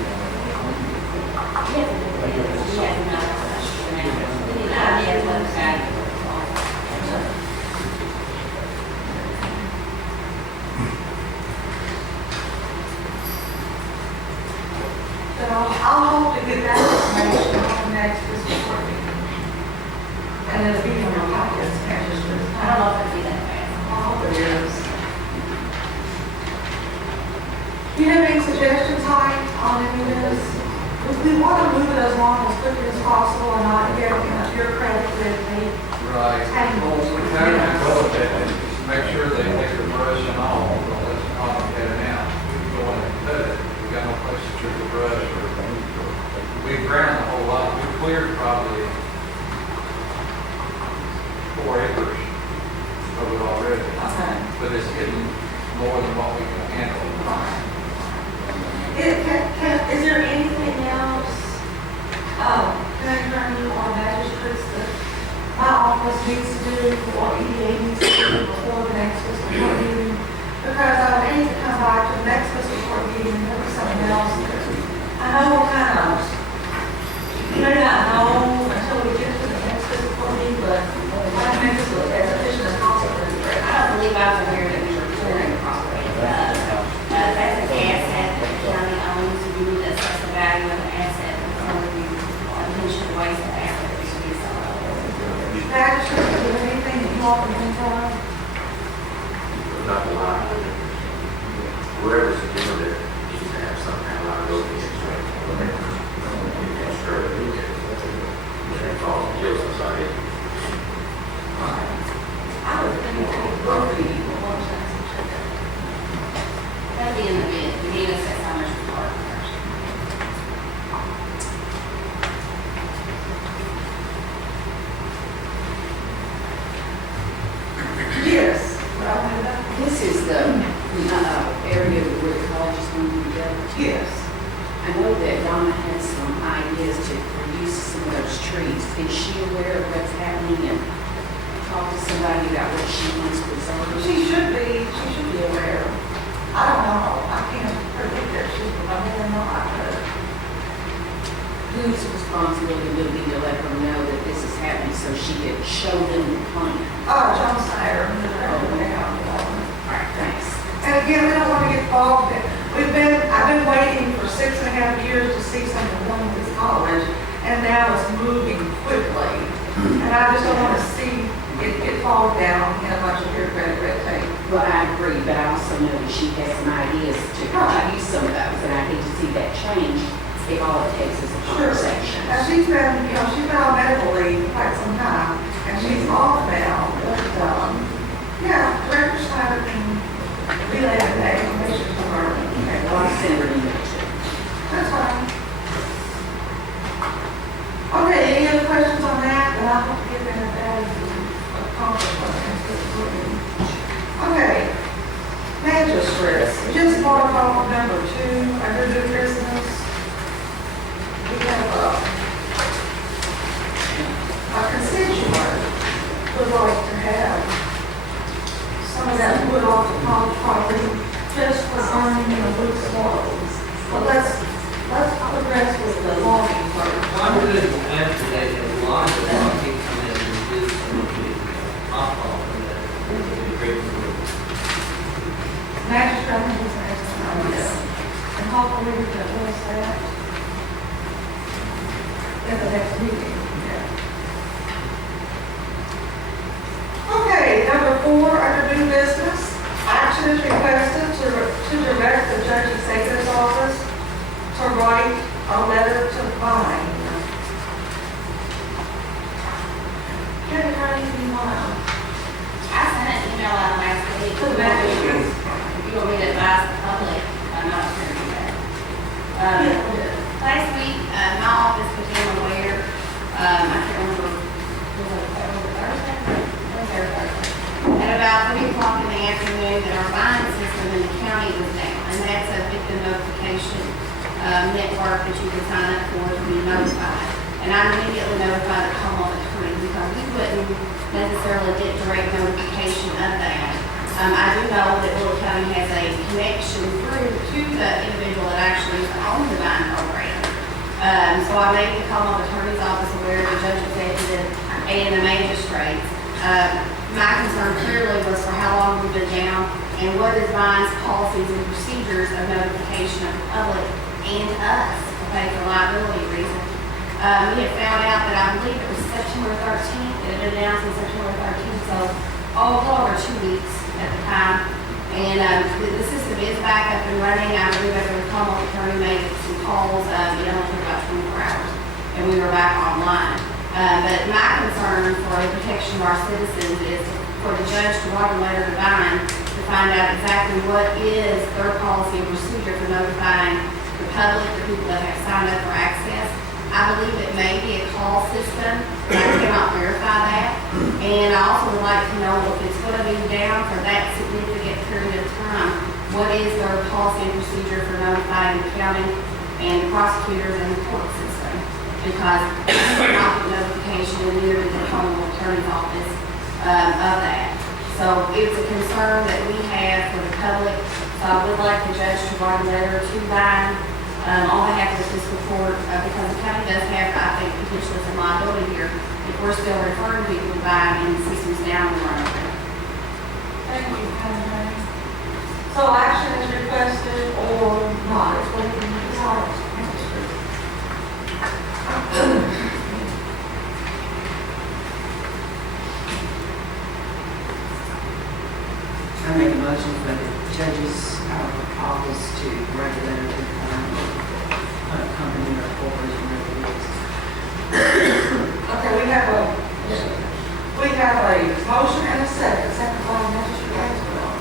I'll hope to get that information on the next fiscal court meeting. And it'll be in your pockets, Magistrate. I don't know if it'd be that fast. I hope it is. Do you have any suggestions, Ty, on any of this? We want to move it as long as quickly as possible and not get in a bureaucratic red tape. Right. Tangles. We kind of go with that, just make sure they take the brush and all, don't let the column get it out. We can go in and cut it, we got no place to trim the brush, or we ground a whole lot, we cleared probably 4 acres of it already. Okay. But it's getting more than what we can handle. Is there anything else, County Attorney or magistrates that my office needs to do or EDA needs to do before the next fiscal court meeting? Because I would hate to come back to the next fiscal court meeting and look at something else that I know we're kind of, you may not know until we get to the next fiscal court meeting, but I think this is as efficient as possible. I don't believe I was aware that we were clearing property. That's a gas asset that the county owns, we need to assess the value of the asset before we potentially waste the asset that should be sold. Magistrate, is there anything that you all can think of? Not a lot. Whoever's doing it needs to have some kind of liability insurance. Kill somebody. I would think both of you will want to check that. That'd be in the bid, we need to assess how much we are first. Yes. This is the area where the college is going to be built. Yes. I know that Donna has some ideas to reduce some of those trees. Is she aware of what's happening and talk to somebody about what she wants preserved? She should be aware. I don't know, I can't predict that she's aware or not, but Whose responsibility would be to let her know that this is happening so she could show them the plan? John Snider, the director of A&M Oil. All right, thanks. And again, we don't want to get involved in, I've been waiting for 6.5 years to see something done with this college, and now it's moving quickly. And I just don't want to see it fall down in a bunch of bureaucratic red tape. Well, I agree, but I also know that she has some ideas to use some of those, and I hate to see that change if all it takes is a conversation. Now, she's been on medical leave for quite some time, and she's off now, but, yeah, Director Snider can relay that information to her. Okay, well, I'll send her an email too. That's fine. Okay, any other questions on that? Then I'll have to get that as a conference. Okay. Magistrates, just protocol number 2, under new business. We have a constituent would like to have some of that wood off the college property just for burning in the loose walls. But let's progress with the logging part. Why would it after they have logged it, I think come in and do some of the off-off and that would be great for them. Magistrate has an idea. And hopefully we can address that in the next meeting. Okay, number 4, under new business, action is requested to direct the Judge Executive's office to write a letter to bind. Can you want to? I sent an email out last week. To the magistrates. You want me to advise the public? I'm not sure to do that. Last week, my office became aware, I can't remember, was it Thursday? At about 3 o'clock in the afternoon, that our buying system in the county was down, and that's a victim notification network that you can sign up for to be notified. And I immediately notified the homeowner attorney because we wouldn't necessarily get direct notification of that I do know that Bullock County has a connection through to the individual that actually owns the Vine program. So I made the call of attorney's office aware of the judge executive and the magistrates. My concern clearly was for how long we've been down and what is Vine's policies and procedures of notification of the public and us, okay, for liability reasons. We had found out that I believe it was September 13th, it had been announced on September 13th, so all over 2 weeks at the time. And the system is back up and running. I believe after the call attorney made some calls, it only took about 24 hours, and we were back online. But my concern for the protection of our citizens is for the judge to write a letter to Vine to find out exactly what is their policy and procedure for notifying the public, the people that have signed up for access. I believe it may be a call system. I cannot verify that. And I also would like to know if it's going to be down for that significant period of time, what is their policy and procedure for notifying the county and the prosecutors and the court system? Because it's not the notification and neither is the criminal attorney's office of that. So it's a concern that we have for the public. So I would like the judge to write a letter to Vine on behalf of the fiscal court, because the county does have, I think, potentially some liability here if we're still referring people to Vine and the system's down and running. Thank you, Hammond. So action is requested or not, it's what you decide. I make a motion for the judge's office to write a letter to the company or corporation that it is. Okay, we have a motion and a second by Magistrate Hansel.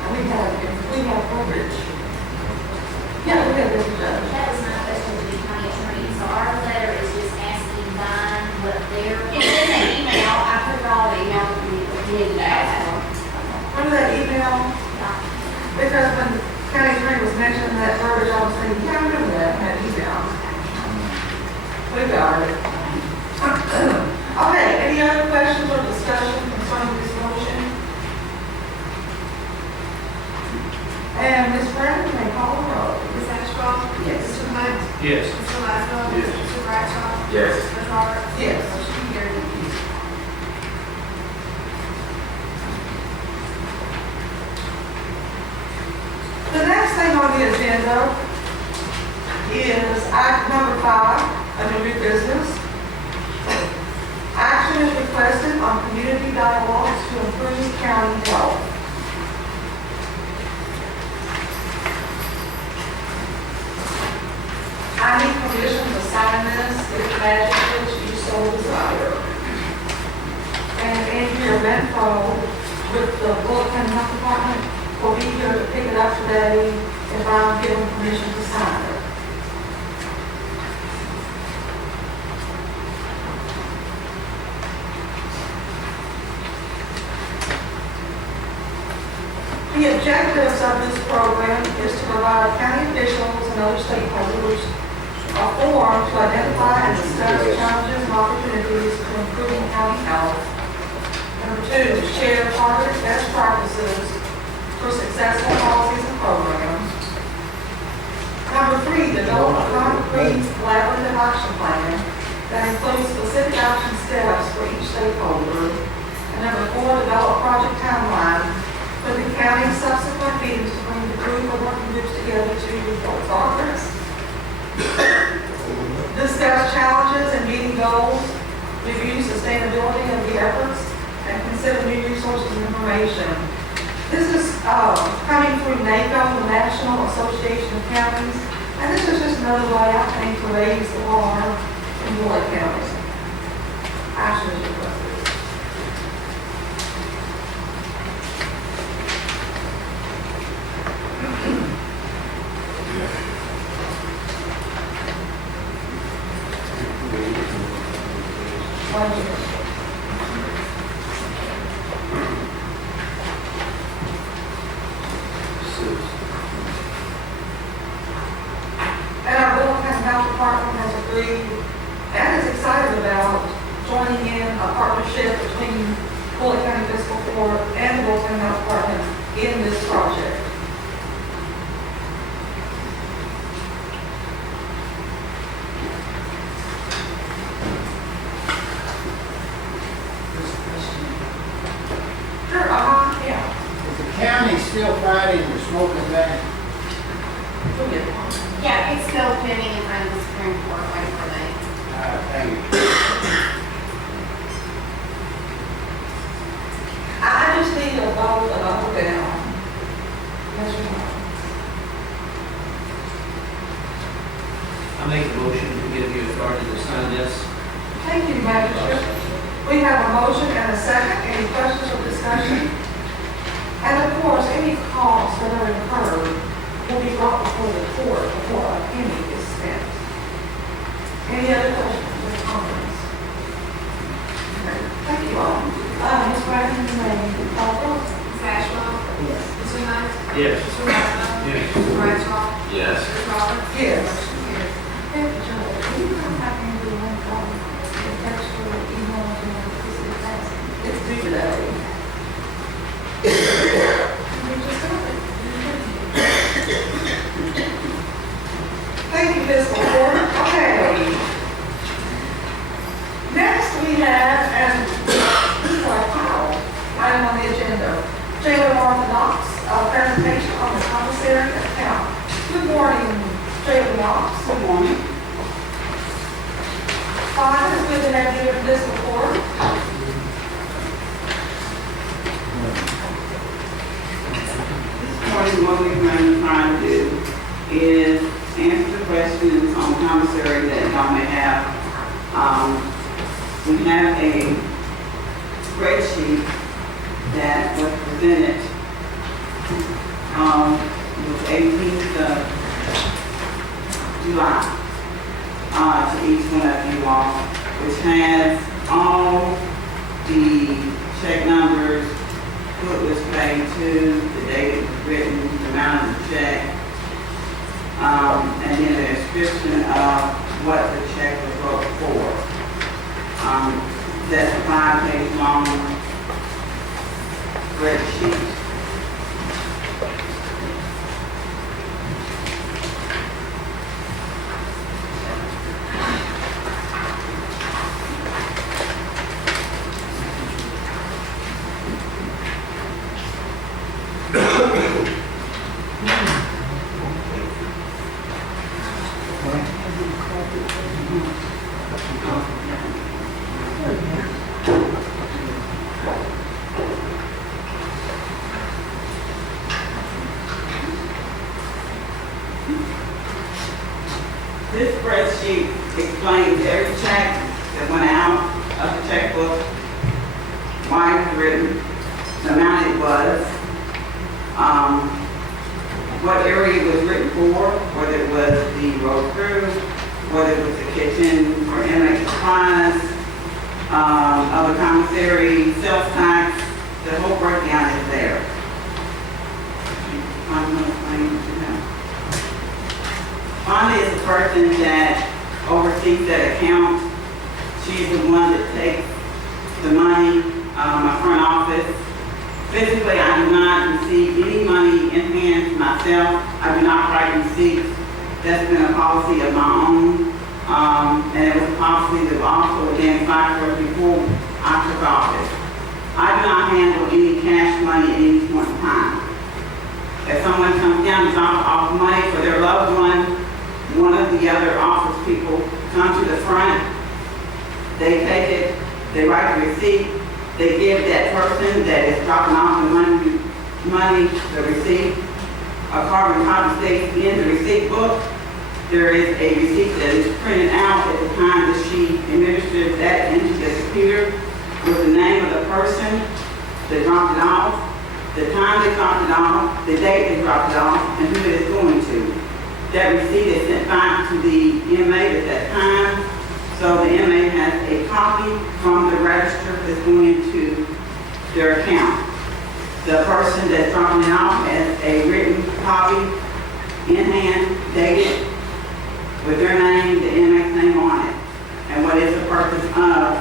And we have coverage. Yeah, we have this judge. That was my question to the county attorney, so our letter is just asking Vine what their, it's in the email, I put all the email that we needed to ask for. Remember that email? Because when county attorney was mentioning that verbiage, I was saying, yeah, I remember that email. We got it. Okay, any other questions or discussion concerning this motion? And Ms. Brown, you may call the roll. Ms. Ashcroft? Yes. Mr. Hunt? Yes. Mr. Laszlo? Yes. Mr. Bradshaw? Yes. Mr. Roberts? Yes. Motion carried. The next thing on the agenda is item number 5, under new business. Action is requested on community dialogues to improve county health. I need permission to sign this if magistrates you so desire. And Andrea Renfro with the Bullock County Health Department will be here to pick it up today if I'm given permission to sign it. The objectives of this program is to provide county officials and other stakeholders a forum to identify and discuss challenges and opportunities to improving county health. Number 2, to share targeted best practices for successful policies and programs. Number 3, develop a concrete collaborative action plan that includes specific action steps for each stakeholder. And number 4, develop a project timeline for the county's subsequent meetings to bring the group of working groups together to report progress. Discuss challenges and meeting goals, review sustainability of the efforts, and consider new resources and information. This is coming through NACO, the National Association of Counties, and this is just another way, I think, to raise the bar in Bullock County. Action is requested. And our Bullock County Health Department has agreed and is excited about joining in a partnership between Bullock County Fiscal Court and still fighting the smoking ban? Yeah, it's still pending in front of the Supreme Court, waiting for the Thank you. I just need a vote up or down. Yes or no? I make a motion to give you authority to sign this. Thank you, Magistrate. We have a motion and a second. Any questions or discussion? And of course, any costs that are incurred will be brought before the court before a penny is spent. Any other questions or comments? Okay, thank you all. Ms. Wagner, you may call for us. Ms. Ashwell? Yes. Mr. Knight? Yes. Mr. Rattler? Yes. Mr. Bradshaw? Yes. Mr. Roberts? Yes. Motion carries. Thank you, Judge. Can you come back and do one call? The extra email it's due today. We just got it. Thank you, Fiscal Court. Okay. Next we have, and this is like, wow, item on the agenda. Jailer Martha Knox, presentation on the commissary account. Good morning, Jailer Knox. Good morning. Fine, it's good to have you in this report. This morning, what we're going to try to do is answer the questions on commissary that y'all may have. We have a spreadsheet that was presented the 18th of July to each one of you all, which has all the check numbers, who it was paid to, the date it was written, the amount of the check, and then a description of what the check was wrote for. That's a 5-page long spreadsheet. This spreadsheet explains every check that went out of the checkbook, why it was written, the amount it was, what area it was written for, whether it was the road crew, whether it was the kitchen or inmate supplies, other commissary, sales tax, the whole breakdown is there. I'm going to explain what you have. Fonda is the person that oversees that account. She's the one that takes the money, my front office. Physically, I do not receive any money in hand myself. I do not write receipts. That's been a policy of my own. And it was a policy that was also identified for before I took office. I do not handle any cash money at any point in time. If someone comes down to drop off money for their loved one of the other office people come to the front, they take it, they write the receipt, they give that person that is dropping off the money, the receipt, a carbon copy states in the receipt book. There is a receipt that is printed out at the time that she administers that into the computer with the name of the person that dropped it off, the time they dropped it off, the date they dropped it off, and who it is going to. That receipt is sent back to the inmate at that time, so the inmate has a copy from the register that's going into their account. The person that's dropping it off has a written copy in hand, dated, with their name, the inmate's name on it, and what is the purpose of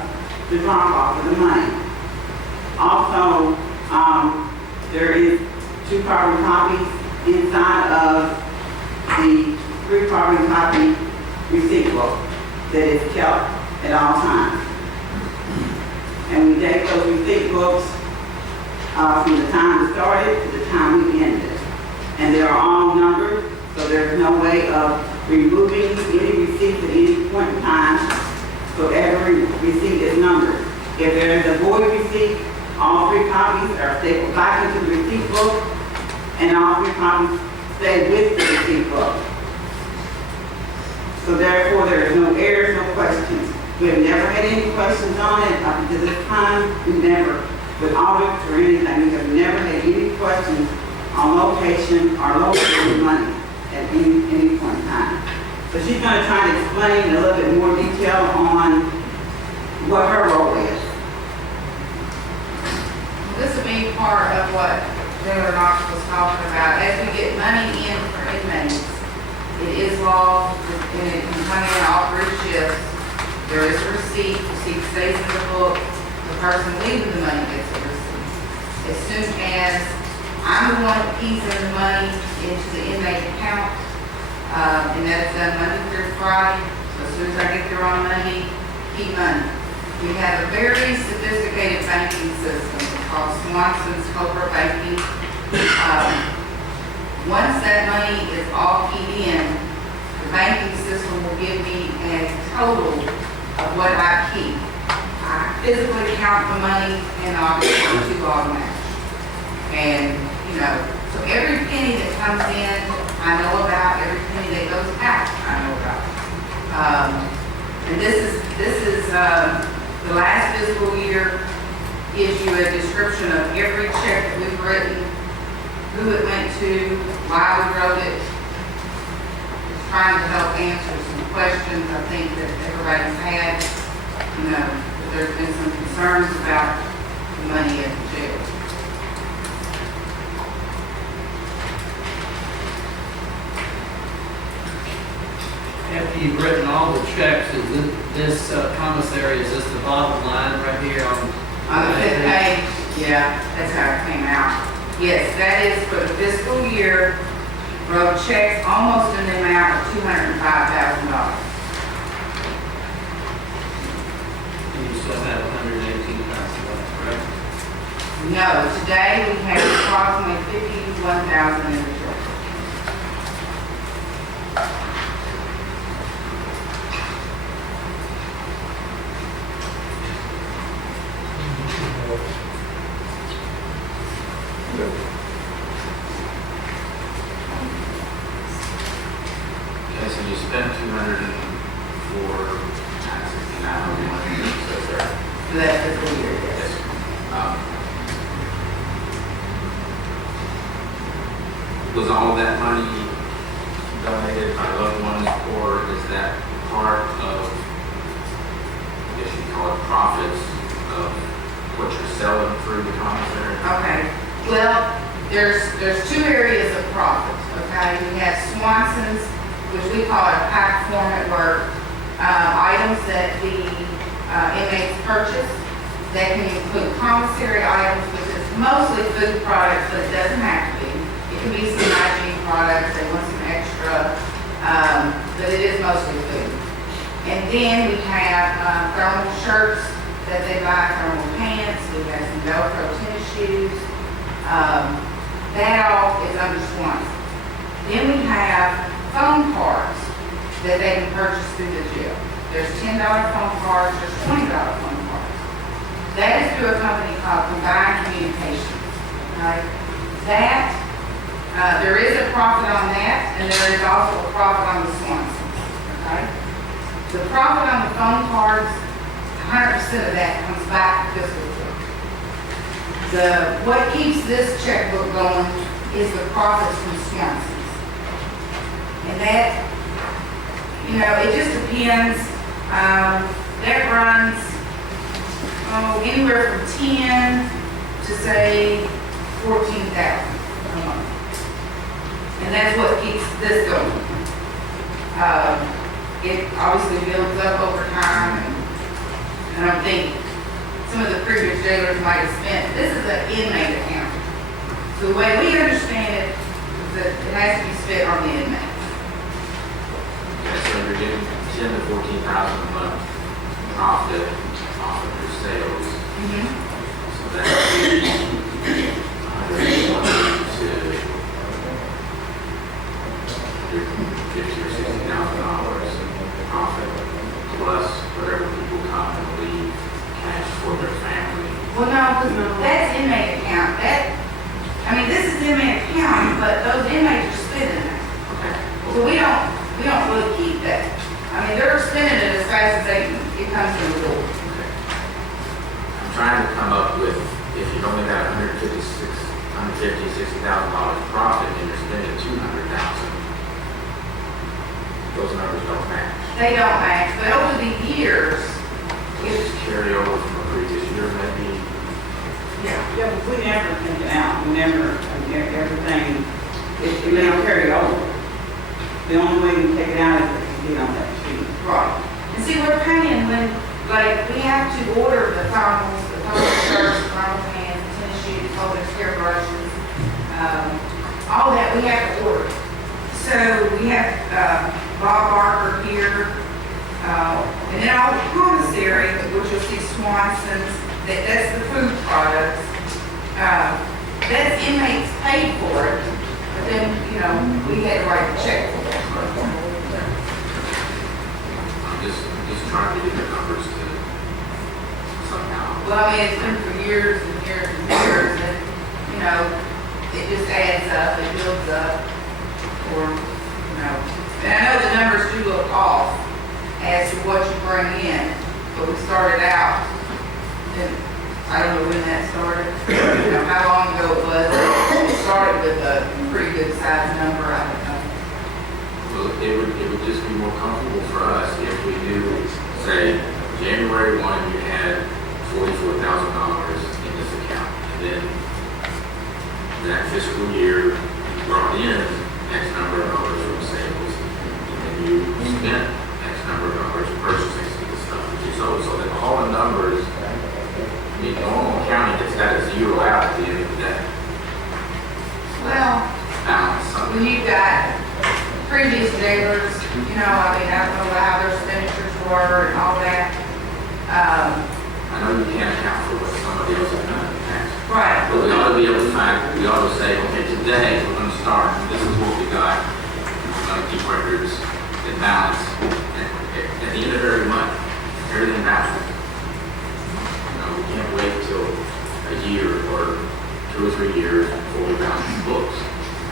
the drop-off of the money. Also, there is 2 carbon copies inside of the 3 carbon copy receipt book that is kept at all times. And we date those receipt books from the time it started to the time we ended. And they are all numbered, so there's no way of removing any receipt at any point in time. So every receipt is numbered. If there is a void receipt, all 3 copies are stapled back into the receipt book, and all 3 copies stay with the receipt book. So therefore, there is no errors, no questions. We have never had any questions on it up to this time. We never, with audits or anything, we have never had any questions on location or locating money at any point in time. So she's going to try to explain a little bit more detail on what her role is. This will be part of what General Knox was talking about. As we get money in for inmates, it is logged, and it can come in all 3 shifts. There is a receipt stays in the book. The person leaving the money gets a receipt. As soon as I'm the one that keys in the money into the inmate account, and that's done Monday through Friday. So as soon as I get there on Monday, key money. We have a very sophisticated banking system called Swanson's Cobra Banking. Once that money is all keyed in, the banking system will give me a total of what I keep. I physically count the money and I'll get 2 automatic. And, so every penny that comes in, I know about. Every penny that goes out, I know about. And this is the last fiscal year gives you a description of every check that we've written, who it went to, why we wrote it. Just trying to help answer some questions I think that everybody's had. There's been some concerns about the money at the jail. After you've written all the checks, is this commissary, is this the bottom line right here on the 5th page? Yeah, that's how it came out. Yes, that is for the fiscal year, wrote checks almost in the amount of $205,000. And you still have $118,000, correct? No, today we have approximately $51,000 in the check. Okay, so you spent 204, so there. For that fiscal year, yes. Was all that money donated by loved ones, or is that part of, I guess you'd call it profits of what you're selling through the commissary? Okay. Well, there's 2 areas of profits, okay? We have Swanson's, which we call a pack form at work, items that the inmates purchase. That can include commissary items, which is mostly food products, but it doesn't have to be. It can be some hygiene products, they want some extra, but it is mostly food. And then we have thermal shirts that they buy, thermal pants, we have some Velcro tennis shoes. That all is under Swanson. Then we have phone cards that they can purchase through the jail. There's $10 phone cards, there's $20 phone cards. That is through a company called Combined Communications. Okay? That, there is a profit on that, and there is also a profit on the Swansons. Okay? The profit on the phone cards, 100% of that comes back to fiscal court. What keeps this checkbook going is the profits from Swansons. And that, it just depends. That runs anywhere from 10 to say 14,000 a month. And that's what keeps this going. It obviously builds up over time, and I think some of the previous jailers might have spent, this is an inmate account. So the way we understand it is that it has to be spent on the inmate. Okay, so you're getting 10 to 14,000 a month profit off of your sales. So that $60,000 profit and you're spending $200,000, those numbers don't match. They don't match, but over the years, It's carry over from a previous year, maybe. yeah. Yeah, but we never take it out, we never, everything, it may not carry over. The only way we take it out is if we get on that sheet. Right. And see, we're paying when, like, we have to order the thermals, shirts, thermal pants, tennis shoes, all those hair brushes, all that we have to order. So we have, Bob Barker here, and then all the commissary, which you'll see Swanson's, that's the food products. That's inmates paid for it, but then, you know, we had to write the check for that. I'm just trying to get the numbers to somehow. Well, I mean, it's been for years and years and years, and, you know, it just adds up, it builds up, or, you know. And I know the numbers do look off as to what you bring in, but we started out, and I don't know when that started, you know, how long ago it was. It started with a pretty good size number, I don't know. Well, it would just be more comfortable for us if we knew, say, January 1, you had $44,000 in this account, and then that fiscal year, you brought in X number of dollars from sales, and then you spent X number of dollars purchasing some of the stuff that you sold, so that all the numbers, I mean, normal accounting gets that as zero out at the end of the day. Well, when you've got previous jailers, you know, I mean, I don't know how their expenditures were and all that. I know you can't account for what somebody else has done in the past. Right. But we ought to be able to we ought to say, okay, today we're going to start, and this is what we got. We're going to keep records and balance. At the end of every month, everything balances. You know, we can't wait till a year or 2 or 3 years before we balance the books.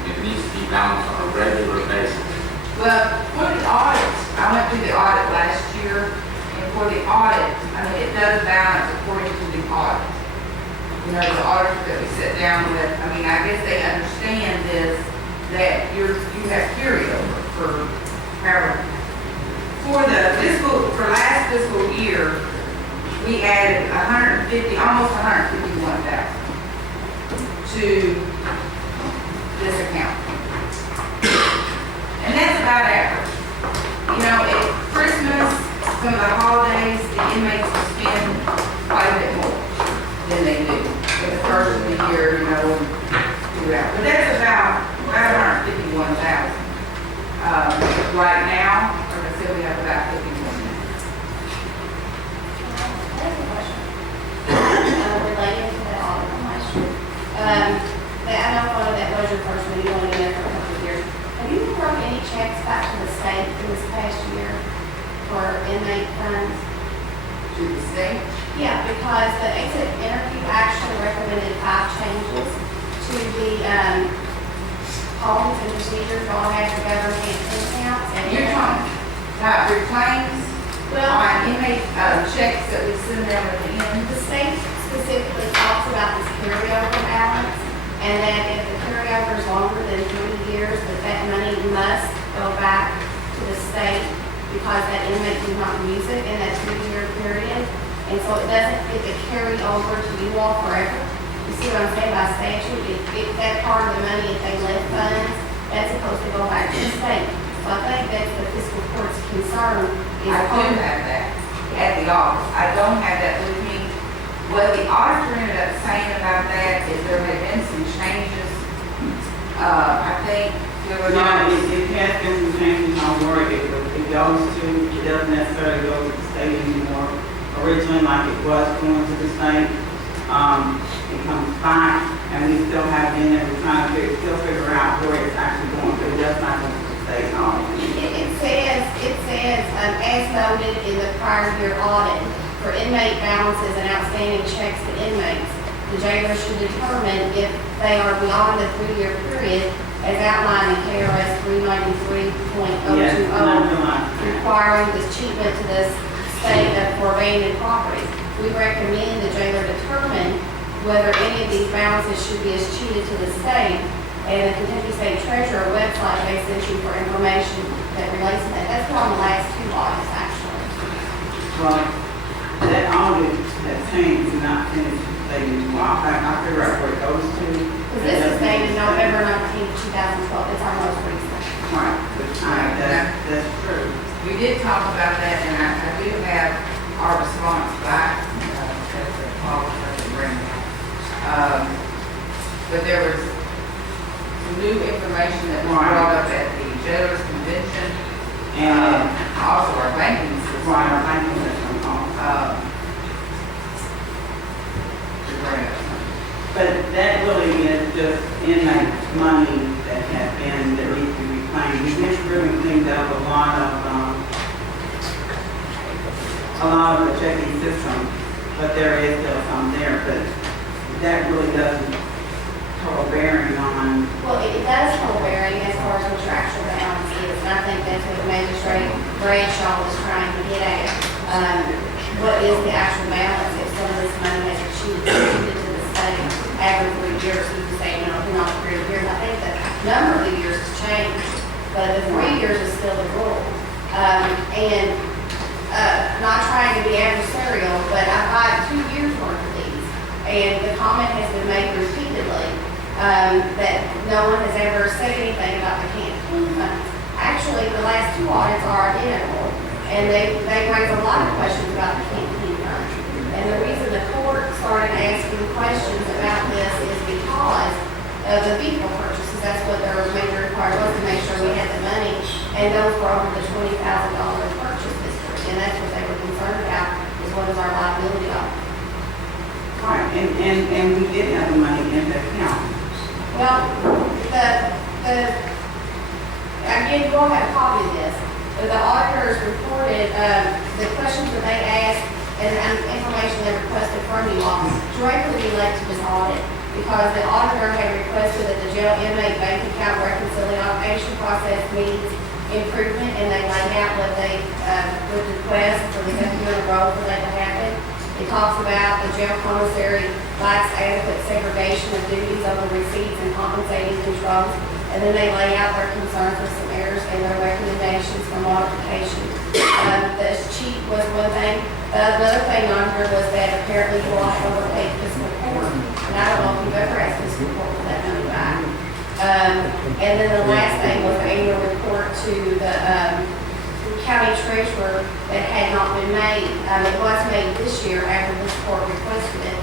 It needs to be balanced on a regular basis. Well, for the audit, I went through the audit last year, and for the audit, I mean, it does balance according to the audit. You know, the auditors that we sit down with, I mean, I guess they understand this, that you have carryover for however. For last fiscal year, we added almost 151,000 to this account. And that's about average. You know, at Christmas, some of the holidays, the inmates will spend quite a bit more than they do in the first of the year, you know, and throughout. But that's about 151,000. Right now, like I said, we have about 51 now. That's a question. Related to the audit from last year. I know one of that was your first one, you only been there for a couple of years. Have you wrote any checks back to the state in this past year for inmate funds? To the state? Yeah, because the exit interview actually recommended 5 changes to the policies and procedures on how to government accounts. And you're talking about reclaims? Well, on inmate checks that we send them at the end? the state specifically talks about this carryover balance, and that if the carryover is longer than 3 years, that money must go back to the state because that inmate did not use it in that 3-year period. And so it doesn't get to carry over to you all forever. You see what I'm saying by statute? If that part of the money, if they left funds, that's supposed to go back to the state. So I think that's the fiscal court's concern. I do have that at the office. I don't have that with me. What the auditor ended up saying about that is there had been some changes. I think there were not. It has been some changes on where it goes to, it doesn't necessarily go to the state anymore. Originally, like it was going to the state, it comes back, and we still have it in there, we're trying to still figure out where it's actually going, but it does not go to the state at all. It says, as noted in the prior year audit, for inmate balances and outstanding checks to inmates, the jailer should determine if they are beyond the 3-year period as outlined in KRS 393.020, requiring discharge to the state of for abandoned property. We recommend the jailer determine whether any of these balances should be escheated to the state, and the Kentucky State Treasurer website may send you for information that relates to that. That's on the last two audits, actually. Well, that audit has changed, not finished, I figure out where it goes to. Because this is dated November 19th, 2012, it's our most recent. Right, that's true. We did talk about that, and I do have our response back, as the officer to bring. But there was some new information that was brought up at the judges convention, and also our banking system. Right, our banking system. But that really is just inmate money that has been, that needs to be reclaimed. We just really cleaned up a lot of the checking system, but there is still some there, but that really doesn't total bearing on. Well, it does hold bearing as far as what your actual balance is, and I think that's what Magistrate Bradshaw was trying to get at. What is the actual balance if some of this money has achieved to the state every 3 years? You can say, you know, not 3 years. I think the number of the years has changed, but the 3 years is still the rule. Not trying to be adversarial, but I bought 2 years worth of these, and the comment has been made repeatedly that no one has ever said anything about the campaign funds. Actually, the last 2 audits are identical, and they raise a lot of questions about the campaign funds. And the reason the court started asking questions about this is because of the vehicle purchases. That's what their major requirement was, to make sure we had the money, and those were over the $20,000 purchase history, and that's what they were concerned about, is what is our liability on. Right, and we did have the money in the account. Well, again, you all have a copy of this, but the auditors reported the questions that they asked and information they requested from you all directly relate to this audit, because the auditor had requested that the jail inmate bank account reconciliation process needs improvement, and they laid out what they would request for the second role for that to happen. It talks about the jail commissary lacks adequate segregation of duties over receipts and compensating controls, and then they lay out their concerns with some errors and their recommendations for modification. The cheat was one thing. Another thing on here was that apparently you all have overpaid fiscal court, and I don't know if you've ever asked fiscal court for that money back. And then the last thing was the annual report to the county treasurer that had not been made. It was made this year after this court requested it.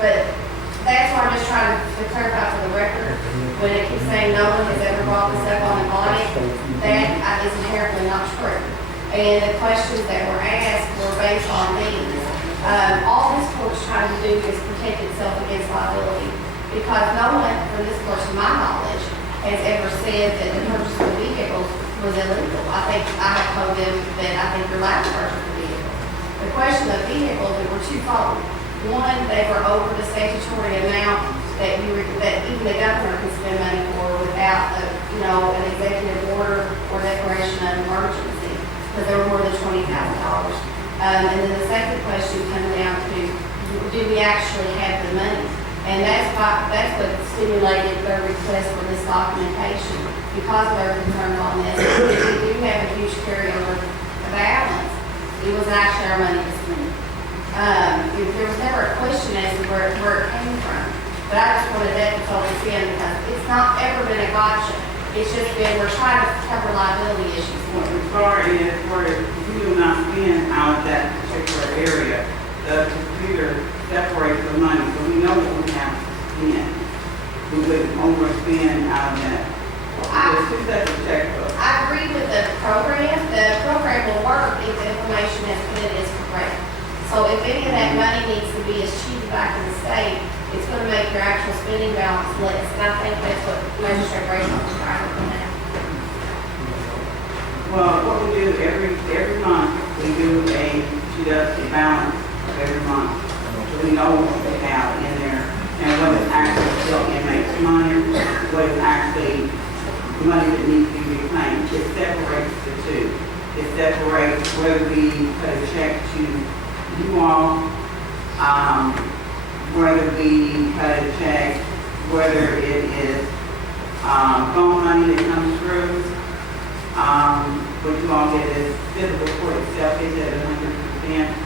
But that's why I'm just trying to clarify for the record. When it keeps saying no one has ever brought this up on an audit, that is inherently not true. And the questions that were asked were based on these. All this court is trying to do is protect itself against liability, because no one from this court, to my knowledge, has ever said that the purchase of vehicles was illegal. I think I have told them that I think you're allowed to purchase a vehicle. The question of vehicles, there were twofold. One, they were over the statutory amount that even the governor can spend money for without an executive order or declaration of emergency, because there were more than $20,000. And then the second question comes down to, do we actually have the money? And that's what stimulated their request for this documentation, because they're concerned on this. If we do have a huge carryover balance, it was actually our money to spend. There was never a question as to where it came from. But I just wanted that to focus in, because it's not ever been a gotcha. It's just been, we're trying to cover liability issues. What the bar is, where you do not spend out of that particular area, the computer separates the money, so we know what we have to spend. We would overspend out of that. There's two separate checkbooks. I agree with the program. The program will work if the information that's put in is correct. So if any of that money needs to be achieved back in the state, it's going to make your actual spending balance less. And I think that's what Magistrate Bradshaw was trying to point out. Well, what we do every month, we do a balance of every month. So we know what we have in there, and what is actually still inmates' money, what is actually money that needs to be reclaimed. It separates the two. It separates whether we put a check to you all, whether we cut a check, whether it is, phone money that comes through, what you all get is physical court itself is at 100%.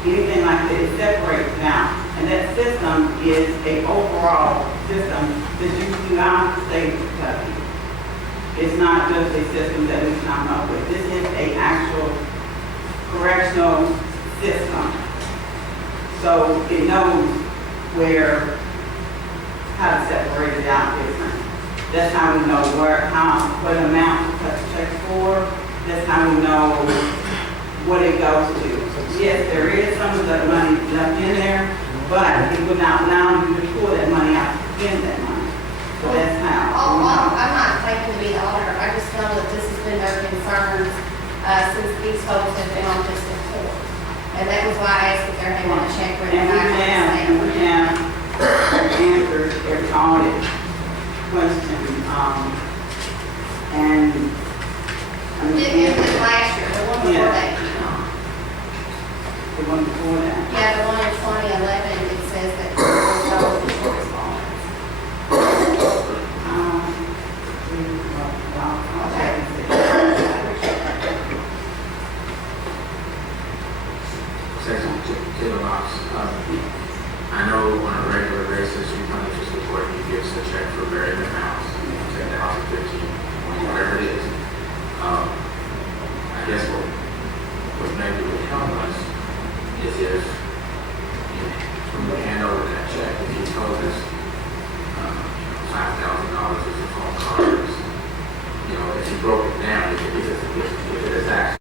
Anything like that, it separates now. And that system is a overall system that's used throughout the state of Kentucky. It's not just a system that we come up with. This is a actual correctional system. So it knows how to separate it out different. That's how we know what amount to cut the check for. That's how we know what it goes to. Yes, there is some of the money left in there, but it would not allow you to pull that money out to spend that money. So that's how. I'm not claiming to be the auditor, I just know that this has been their concerns, since these folks have been on this before. And that was why I asked if they're having a check written back. And we have answered every audit question, and I mean, It was last year, the one before Yeah. that, you know. the one before that. Yeah, the one in 2011, it says that there was no correspondence. Section to the box. I know on a regular basis, you punish us before you give us a check for varying amounts.